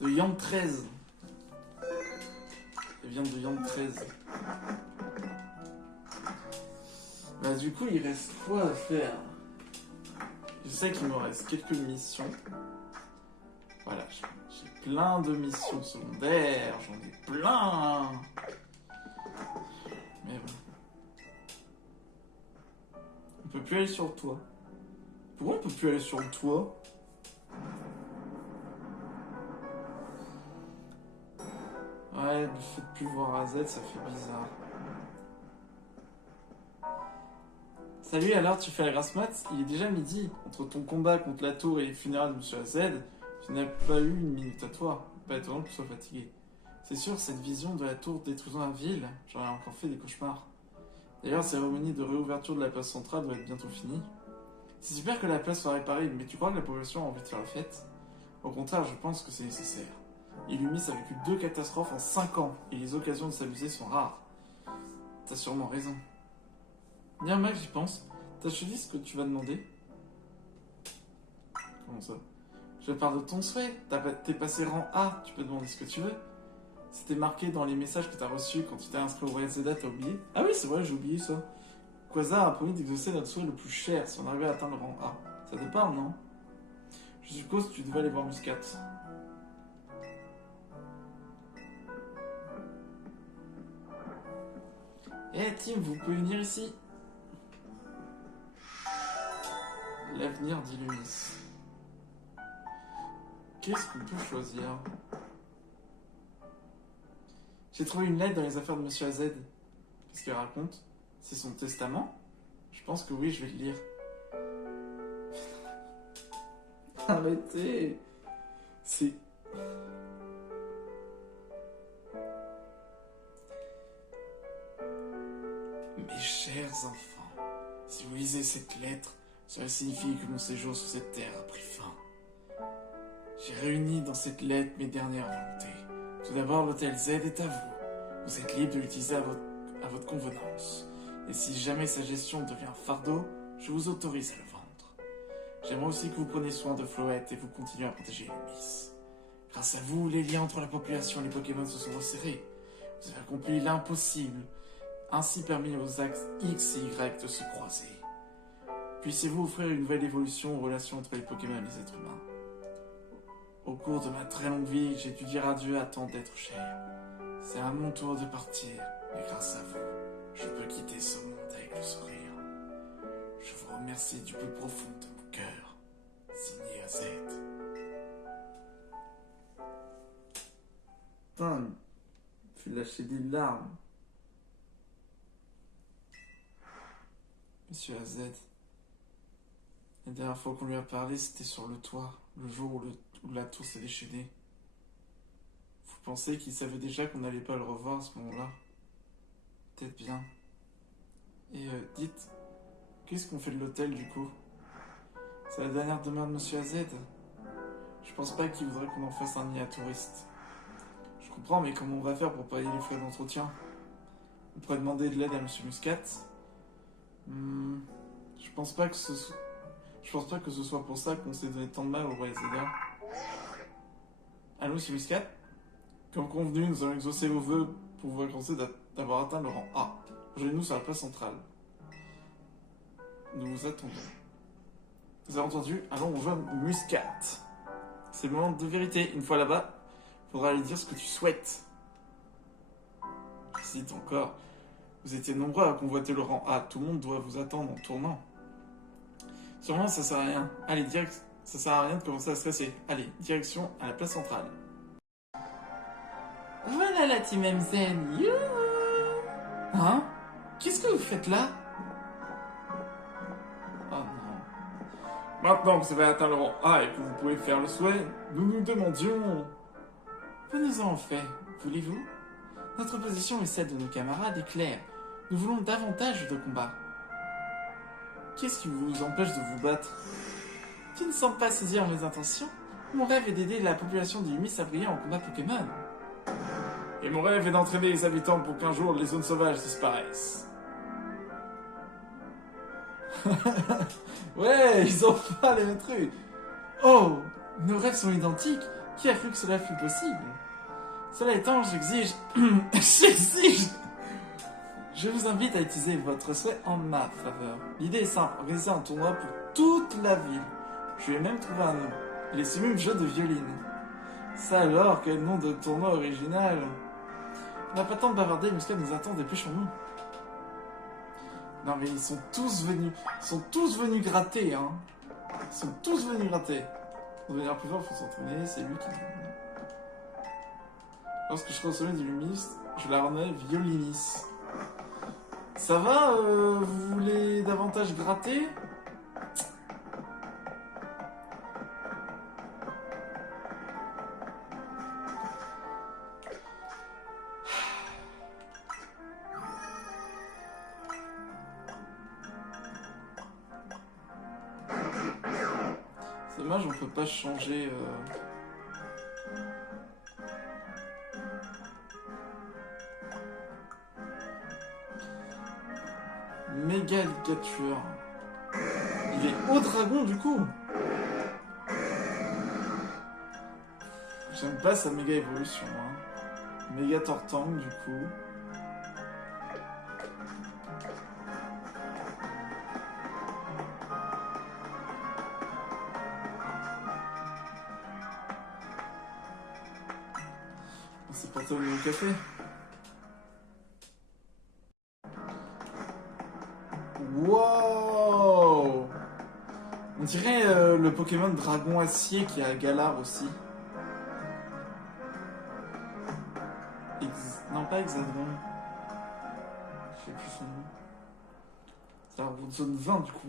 De Yang 13. Elle vient de Yang 13. Bah du coup il reste quoi à faire? Je sais qu'il me reste quelques missions. Voilà, j'ai plein de missions secondaires, j'en ai plein. Mais bon. On peut plus aller sur le toit. Pourquoi on peut plus aller sur le toit? Ouais, le fait de plus voir AZ, ça fait bizarre. Salut, alors tu fais la grasse mat? Il est déjà midi. Entre ton combat contre la tour et les funérailles de Monsieur AZ, tu n'as pas eu une minute à toi. Pas étonnant que tu sois fatigué. C'est sûr, cette vision de la tour détruisant la ville, j'aurais encore fait des cauchemars. D'ailleurs, la cérémonie de réouverture de la place centrale doit être bientôt finie. C'est super que la place soit réparée, mais tu crois que la population a envie de faire la fête? Au contraire, je pense que c'est nécessaire. Illumis a vécu 2 catastrophes en 5 ans, et les occasions de s'amuser sont rares. T'as sûrement raison. Bien Max, j'y pense. T'as choisi ce que tu vas demander? Comment ça? Je parle de ton souhait. T'es passé rang A, tu peux demander ce que tu veux. C'était marqué dans les messages que t'as reçus quand tu t'es inscrit au Royal Zelda, t'as oublié? Ah oui, c'est vrai, j'ai oublié ça. Quasar a promis d'exaucer notre souhait le plus cher si on arrivait à atteindre le rang A. Ça te parle, non? Je suppose que tu devais aller voir Muscat. Eh Tim, vous pouvez venir ici? L'avenir d'Illumis. Qu'est-ce qu'on peut choisir? J'ai trouvé une lettre dans les affaires de Monsieur AZ. Qu'est-ce qu'il raconte? C'est son testament? Je pense que oui, je vais le lire. Arrêtez! C'est... Mes chers enfants, si vous lisez cette lettre, cela signifie que mon séjour sur cette terre a pris fin. J'ai réuni dans cette lettre mes dernières volontés. Tout d'abord, l'hôtel Z est à vous. Vous êtes libre de l'utiliser à votre convenance. Et si jamais sa gestion devient un fardeau, je vous autorise à le vendre. J'aimerais aussi que vous preniez soin de Floette et vous continuez à protéger Illumis. Grâce à vous, les liens entre la population et les Pokémon se sont resserrés. Vous avez accompli l'impossible, ainsi permis aux axes X et Y de se croiser. Puissiez-vous offrir une nouvelle évolution aux relations entre les Pokémon et les êtres humains. Au cours de ma très longue vie, j'étudie Radieux à tant d'être cher. C'est à mon tour de partir, et grâce à vous, je peux quitter ce monde avec le sourire. Je vous remercie du plus profond de mon cœur. Signé AZ. Putain, tu lâché des larmes. Monsieur AZ. La dernière fois qu'on lui a parlé, c'était sur le toit, le jour où la tour s'est déchaînée. Vous pensez qu'il savait déjà qu'on n'allait pas le revoir à ce moment-là? Peut-être bien. Et dites, qu'est-ce qu'on fait de l'hôtel du coup? C'est la dernière demeure de Monsieur AZ. Je pense pas qu'il voudrait qu'on en fasse un nid à touristes. Je comprends, mais comment on va faire pour payer les frais d'entretien? On pourrait demander de l'aide à Monsieur Muscat. Je pense pas que ce soit pour ça qu'on s'est donné tant de mal au Royal Zelda. Allô, Monsieur Muscat? Comme convenu, nous allons exaucer vos vœux pour vous récompenser d'avoir atteint le rang A. Rejoignez-nous sur la place centrale. Nous vous attendons. Vous avez entendu? Allons rejoindre Muscat. C'est le moment de vérité. Une fois là-bas, il faudra lui dire ce que tu souhaites. Cite encore. Vous étiez nombreux à convoiter le rang A. Tout le monde doit vous attendre en tournant. Sûrement, ça sert à rien. Allez, ça sert à rien de commencer à stresser. Allez, direction à la place centrale. Voilà la team MZN. Youhou! Hein? Qu'est-ce que vous faites là? Oh non. Maintenant que vous avez atteint le rang A et que vous pouvez faire le souhait, nous nous demandions... Que nous avons fait, voulez-vous? Notre position et celle de nos camarades est claire. Nous voulons davantage de combats. Qu'est-ce qui vous empêche de vous battre? Tu ne sembles pas saisir mes intentions? Mon rêve est d'aider la population d'Illumis à briller en combat Pokémon. Et mon rêve est d'entraîner les habitants pour qu'un jour les zones sauvages disparaissent. Ouais, ils ont pas les mêmes trucs. Oh, nos rêves sont identiques. Qui a cru que cela fût possible? Cela étant, j'exige... j'exige... Je vous invite à utiliser votre souhait en ma faveur. L'idée est simple, organiser un tournoi pour toute la ville. Je lui ai même trouvé un nom. Il est sublime jeu de violine. Ça alors, quel nom de tournoi original. On n'a pas le temps de bavarder, Muscat nous attend, dépêchons-nous. Non mais ils sont tous venus gratter, hein. Ils sont tous venus gratter. Pour devenir plus fort, il faut s'entraîner, c'est lui qui... Lorsque je serai au sommet d'Illumis, je la rendrai Violinis. Ça va, vous voulez davantage gratter? C'est dommage, on peut pas changer... Méga ligature. Il est haut dragon du coup. J'aime pas sa méga évolution. Hein. Méga Tortank du coup. On s'est porté au nouveau café. Wow! On dirait le Pokémon Dragon Acier qui a Galar aussi. Non, pas Hexadron. Je sais plus son nom. C'est la route zone 20 du coup.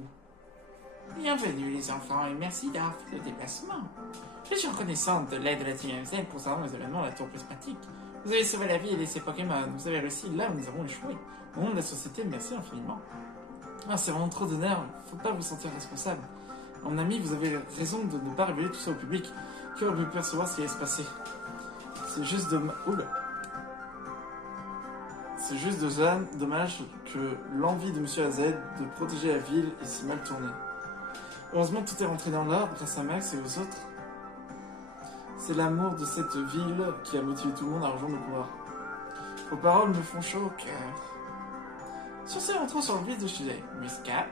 Bienvenue les enfants et merci d'avoir fait le déplacement. Je suis reconnaissante de l'aide de la Team MZ concernant les événements de la tour prismatique. Vous avez sauvé la vie et laissé Pokémon. Vous avez réussi là où nous avons échoué. Au nom de la société, merci infiniment. Ah, c'est vraiment trop d'honneur. Faut pas vous sentir responsable. Mon ami, vous avez raison de ne pas révéler tout ça au public. Qui aurait pu percevoir ce qui allait se passer? C'est juste C'est juste dommage que l'envie de Monsieur AZ de protéger la ville est si mal tournée. Heureusement, tout est rentré dans l'ordre grâce à Max et aux autres. C'est l'amour de cette ville qui a motivé tout le monde à rejoindre le pouvoir. Vos paroles me font chaud au cœur. Sur ce, entrons sur le vif du sujet. Muscat.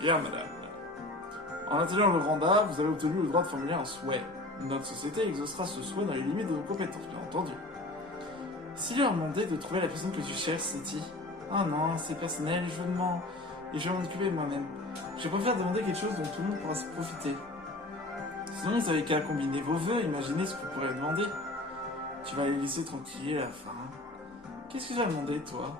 Bien, madame. En atteignant le Randa, vous avez obtenu le droit de formuler un souhait. Notre société exaucera ce souhait dans les limites de vos compétences, bien entendu. S'il leur demandait de trouver la personne que tu cherches, Seti. Ah non, c'est personnel, et je vais m'en occuper moi-même. Je préfère demander quelque chose dont tout le monde pourra se profiter. Sinon, vous avez qu'à combiner vos vœux, imaginez ce que vous pourrez demander. Tu vas les laisser tranquilles à la fin. Qu'est-ce que tu vas demander, toi?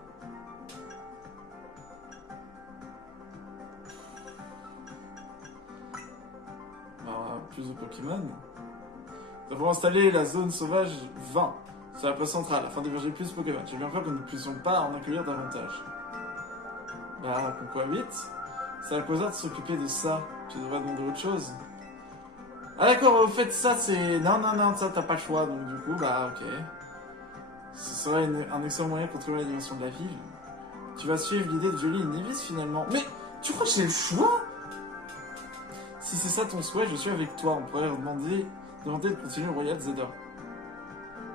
Plus de Pokémon. Nous avons installé la zone sauvage 20 sur la place centrale afin d'héberger plus de Pokémon. J'ai bien peur que nous ne puissions pas en accueillir davantage. Bah, pourquoi 8? C'est à cause de s'occuper de ça. Tu devrais demander autre chose. Ah d'accord, au fait, ça c'est... Non, ça t'as pas le choix, donc du coup, bah ok. Ce serait un excellent moyen de contrôler la dimension de la ville. Tu vas suivre l'idée de Jolie et Nevis finalement. Mais, tu crois que j'ai le choix? Si c'est ça ton souhait, je suis avec toi. On pourrait demander de continuer le Royal Zeta.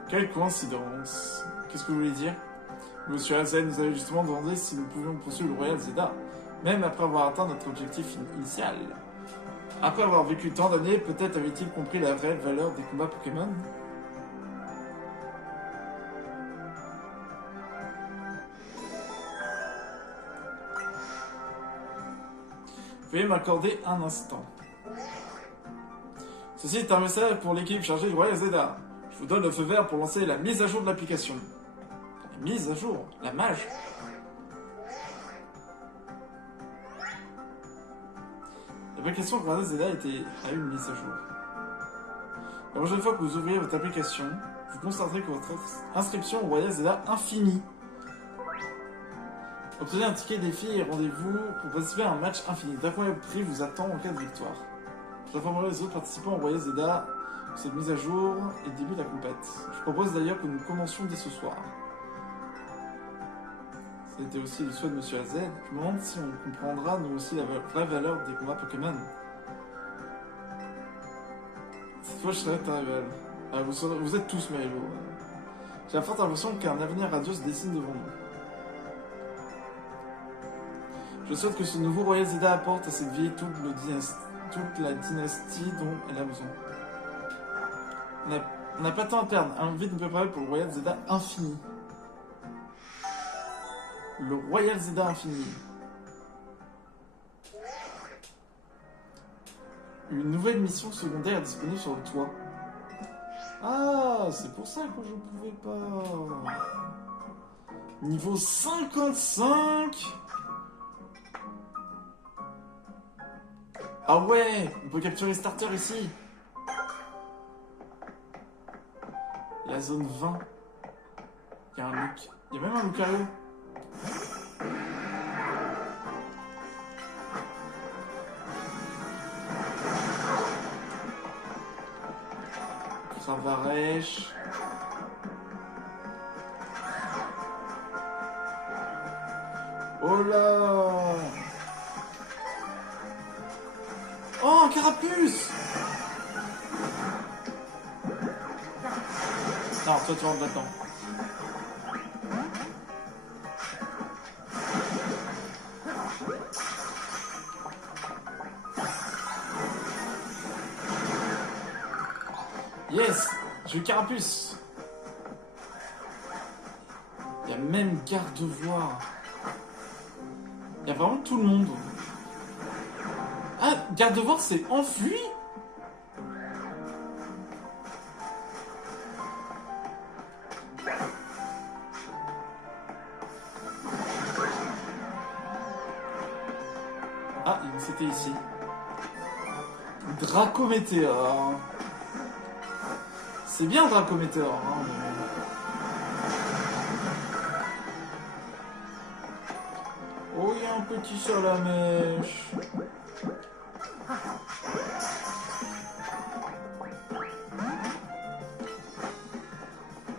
Quelle coïncidence. Qu'est-ce que vous voulez dire? Monsieur Hazen nous avait justement demandé si nous pouvions poursuivre le Royal Zeta, même après avoir atteint notre objectif initial. Après avoir vécu tant d'années, peut-être avait-il compris la vraie valeur des combats Pokémon? Veuillez m'accorder un instant. Ceci est un message pour l'équipe chargée du Royal Zeta. Je vous donne le feu vert pour lancer la mise à jour de l'application. La mise à jour? La mage? L'application Royal Zeta a eu une mise à jour. La prochaine fois que vous ouvrirez votre application, vous constaterez que votre inscription au Royal Zeta infinie. Obtenez un ticket défi et rendez-vous pour participer à un match infini. D'incroyables prix vous attend en cas de victoire. J'informerai les autres participants au Royal Zeta pour cette mise à jour et le début de la compète. Je propose d'ailleurs que nous commencions dès ce soir. C'était aussi le souhait de Monsieur AZ. Je me demande si on comprendra nous aussi la vraie valeur des combats Pokémon. Cette fois je serai ta rival. Ah, vous êtes tous mes rivaux. J'ai la forte impression qu'un avenir radieux se dessine devant nous. Je souhaite que ce nouveau Royal Zeta apporte à cette ville toute la dynastie dont elle a besoin. On n'a pas de temps à perdre. Allons vite nous préparer pour le Royal Zeta infini. Le Royal Zeta infini. Une nouvelle mission secondaire disponible sur le toit. Ah, c'est pour ça que je pouvais pas. Niveau 55. Ah ouais, on peut capturer starter ici. La zone 20. Il y a un look. Il y a même un Lucario. Cravarèche. Oh là! Oh, un carapuce! Non, toi tu rentres là-dedans. Yes, j'ai eu Carapuce. Il y a même Gardevoir. Il y a vraiment tout le monde. Ah, Gardevoir s'est enfui. Ah, c'était ici. Dracométéor. C'est bien Dracométéor. Hein, mais... Oh, il y a un petit Salamèche.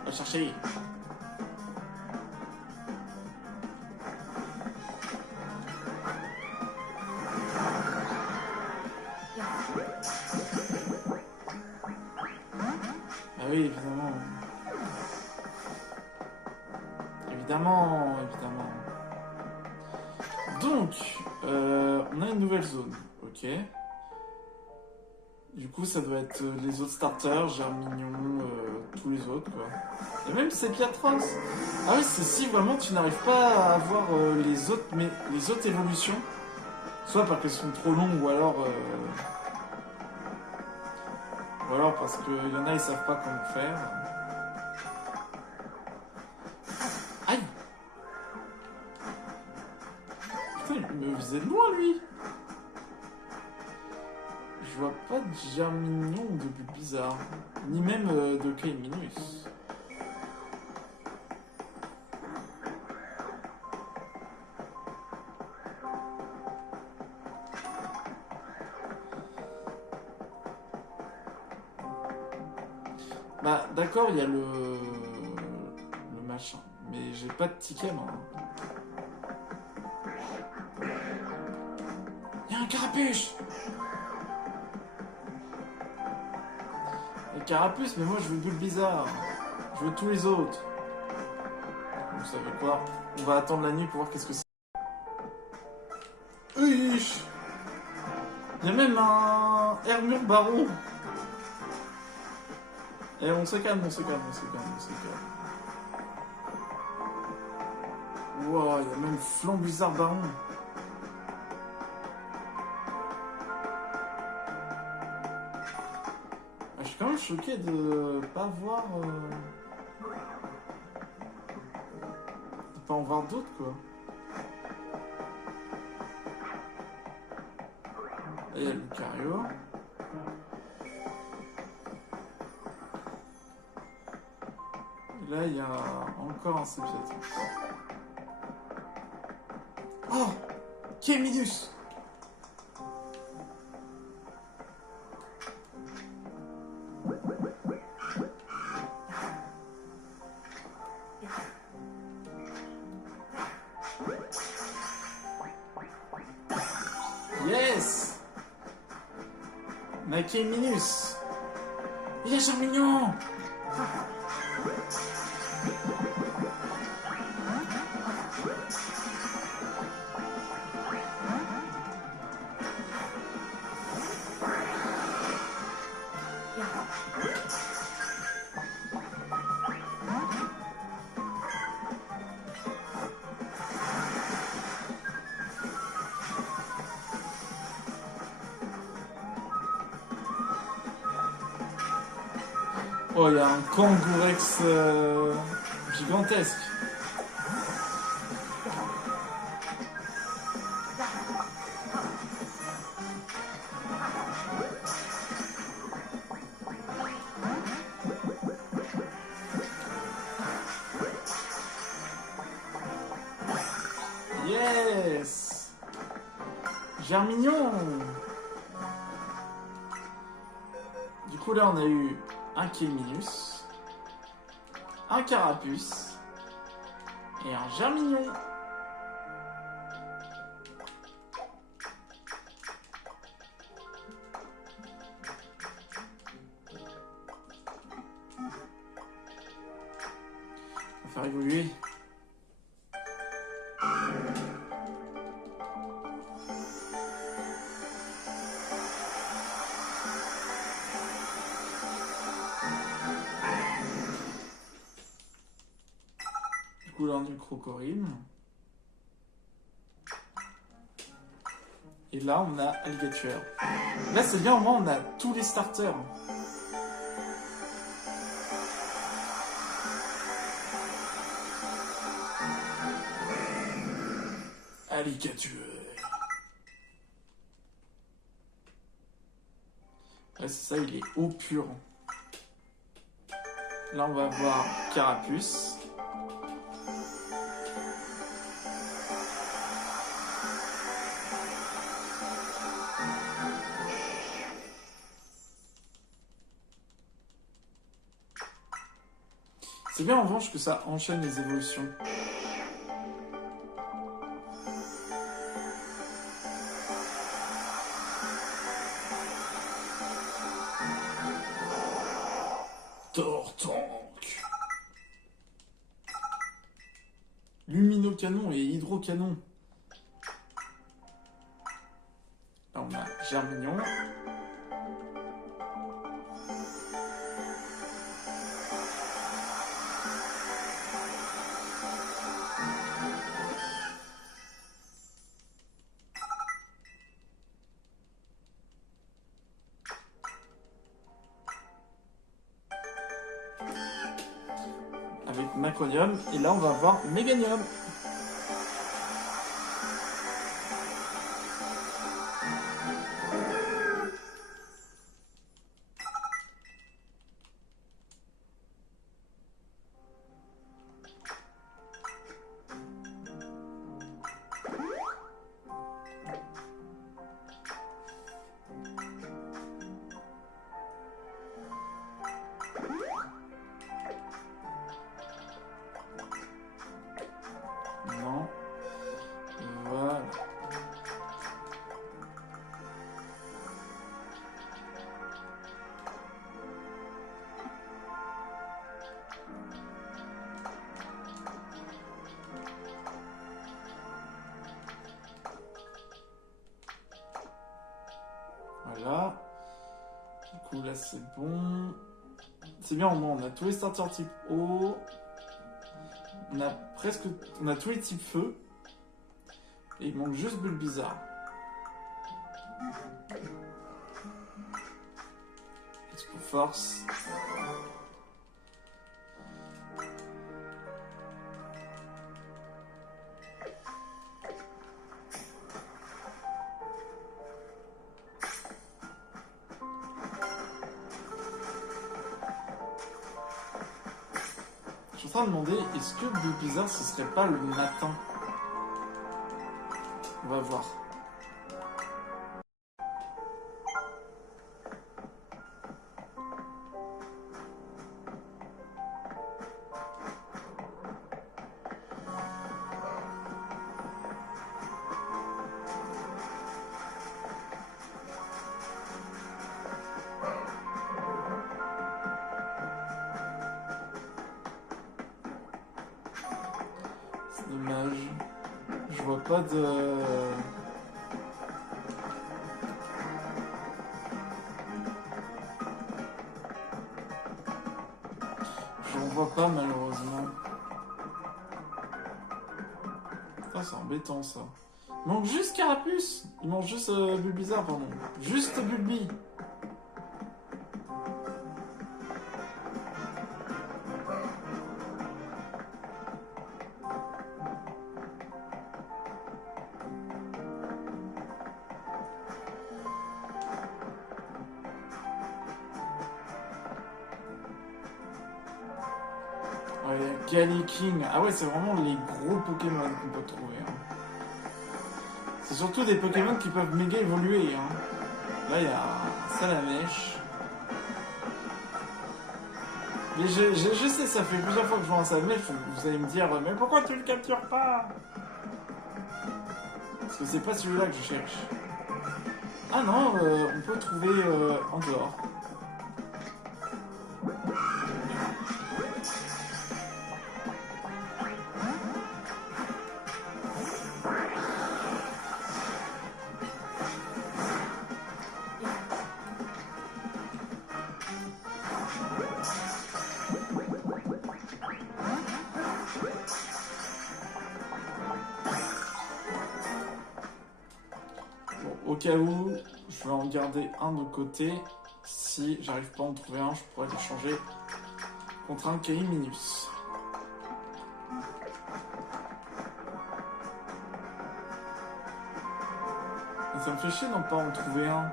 Va chercher. Ah oui, évidemment. Évidemment, évidemment. Donc, on a une nouvelle zone, ok. Du coup, ça doit être les autres starters, Germignon, tous les autres, quoi. Et même Sepiatros. Ah oui, c'est si vraiment tu n'arrives pas à avoir les autres, mais les autres évolutions, soit parce qu'elles sont trop longues, ou alors parce qu'il y en a, ils savent pas comment faire. Aïe! Putain, il me faisait de loin, lui! Je vois pas de Germignon ou de Bulbizarre, ni même de Kaiminus. Bah d'accord, il y a le machin, mais j'ai pas de ticket moi. Il y a un Carapuce. Un Carapuce, mais moi je veux Bulbizarre. Je veux tous les autres. Vous savez quoi? On va attendre la nuit pour voir qu'est-ce que c'est. Il y a même un Hermure Baron. Et on se calme, on se calme, on se calme, on se calme. Wow, il y a même Flambusard Baron. Je suis quand même choqué de pas voir... de pas en voir d'autres, quoi. Et il y a Lucario. Et là, il y a encore un Sepiatros. Oh! Kaiminus! Yes! Ma Kaiminus! Il est Germignon! Oh, il y a un Kangourex gigantesque. Yes! Germignon! Du coup, là, on a eu un Kaiminus, un Carapuce et un Germignon. faire évoluer. Couleur du crocodile. Et là, on a Alligator. Là, c'est bien, au moins, on a tous les starters. Alligator. Ouais, c'est ça, il est eau pure. Là, on va voir Carapuce. C'est bien en revanche que ça enchaîne les évolutions. Tortank. Luminocanon et Hydrocanon. Là on a Germignon. Avec Macronium, et là on va voir Méganium. Non. Voilà. Voilà. Du coup là c'est bon. C'est bien, au moins on a tous les starters type eau. On a tous les types feu. Et il manque juste Bulbizarre. Expo Force. Je suis en train de demander, est-ce que Bulbizarre ce serait pas le matin? On va voir. C'est dommage. Je vois pas de... J'en vois pas malheureusement. Ah, c'est embêtant ça. Il manque juste Carapuce. Il manque juste Bulbizarre, pardon. Juste Bulbi. Galliking. Ah ouais, c'est vraiment les gros Pokémon qu'on peut trouver. Hein. C'est surtout des Pokémon qui peuvent méga évoluer. Hein. Là, il y a Salamèche. Mais je sais, ça fait plusieurs fois que je vois un Salamèche. Vous allez me dire, mais pourquoi tu le captures pas? Parce que c'est pas celui-là que je cherche. Ah non, on peut trouver en dehors. Au cas où, je vais en garder un de côté. Si j'arrive pas à en trouver un, je pourrais l'échanger contre un Minus. Et ça me fait chier d'en pas en trouver un.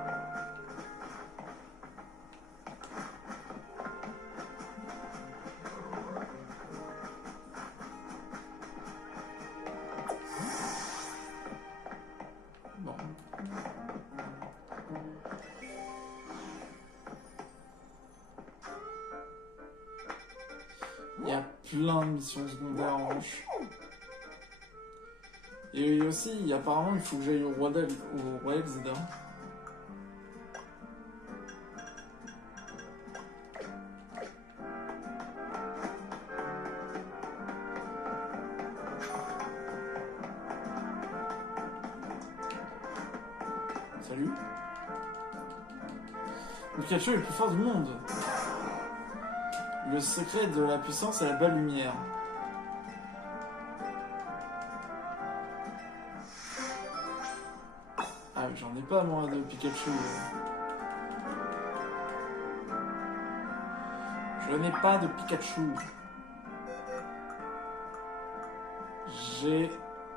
Bon. Il y a plein de missions secondaires en revanche. Et aussi, apparemment, il faut que j'aille au Royal Zelda. Salut. Le Pikachu est le plus fort du monde. Le secret de la puissance est la belle lumière. Ah, j'en ai pas moi de Pikachu. Je n'ai pas de Pikachu. J'ai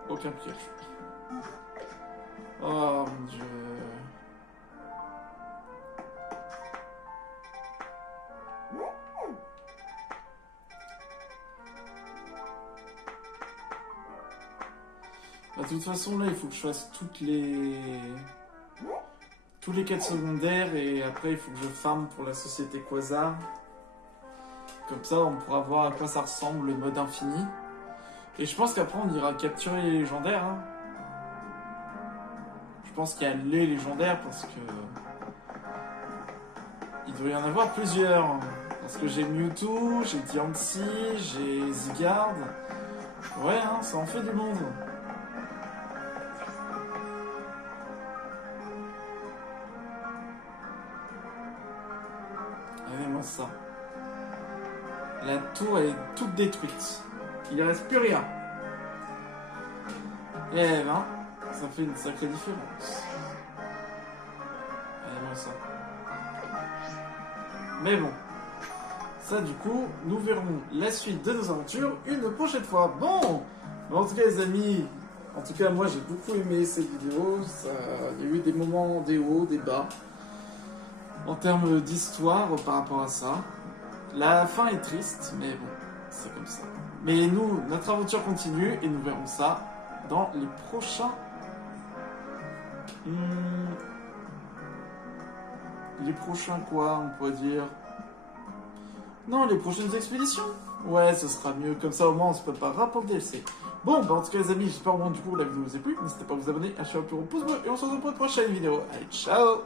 aucun Pikachu. Oh mon dieu. Bah, de toute façon, là, il faut que je fasse tous les quêtes secondaires et après, il faut que je farme pour la société Quasar. Comme ça, on pourra voir à quoi ça ressemble le mode infini. Et je pense qu'après, on ira capturer les légendaires. Hein. Je pense qu'il y a les légendaires parce que il doit y en avoir plusieurs. Parce que j'ai Mewtwo, j'ai Diancie, j'ai Zygarde. Ouais, hein, ça en fait du monde. Regardez-moi ça. La tour est toute détruite. Il ne reste plus rien. Eh ben, ça fait une sacrée différence. Regardez-moi ça. Mais bon. Ça, du coup, nous verrons la suite de nos aventures une prochaine fois. Bon, en tout cas, les amis, en tout cas, moi, j'ai beaucoup aimé cette vidéo. Il y a eu des moments, des hauts, des bas, en termes d'histoire par rapport à ça. La fin est triste, mais bon, c'est comme ça. Mais nous, notre aventure continue et nous verrons ça dans les prochains... Les prochains quoi, on pourrait dire... Non, les prochaines expéditions. Ouais, ce sera mieux. Comme ça, au moins, on se préparera pour le DLC. Bon, bah, en tout cas, les amis, j'espère au moins, du coup, la vidéo vous a plu. N'hésitez pas à vous abonner, à lâcher un petit pouce bleu et on se retrouve pour une prochaine vidéo. Allez, ciao!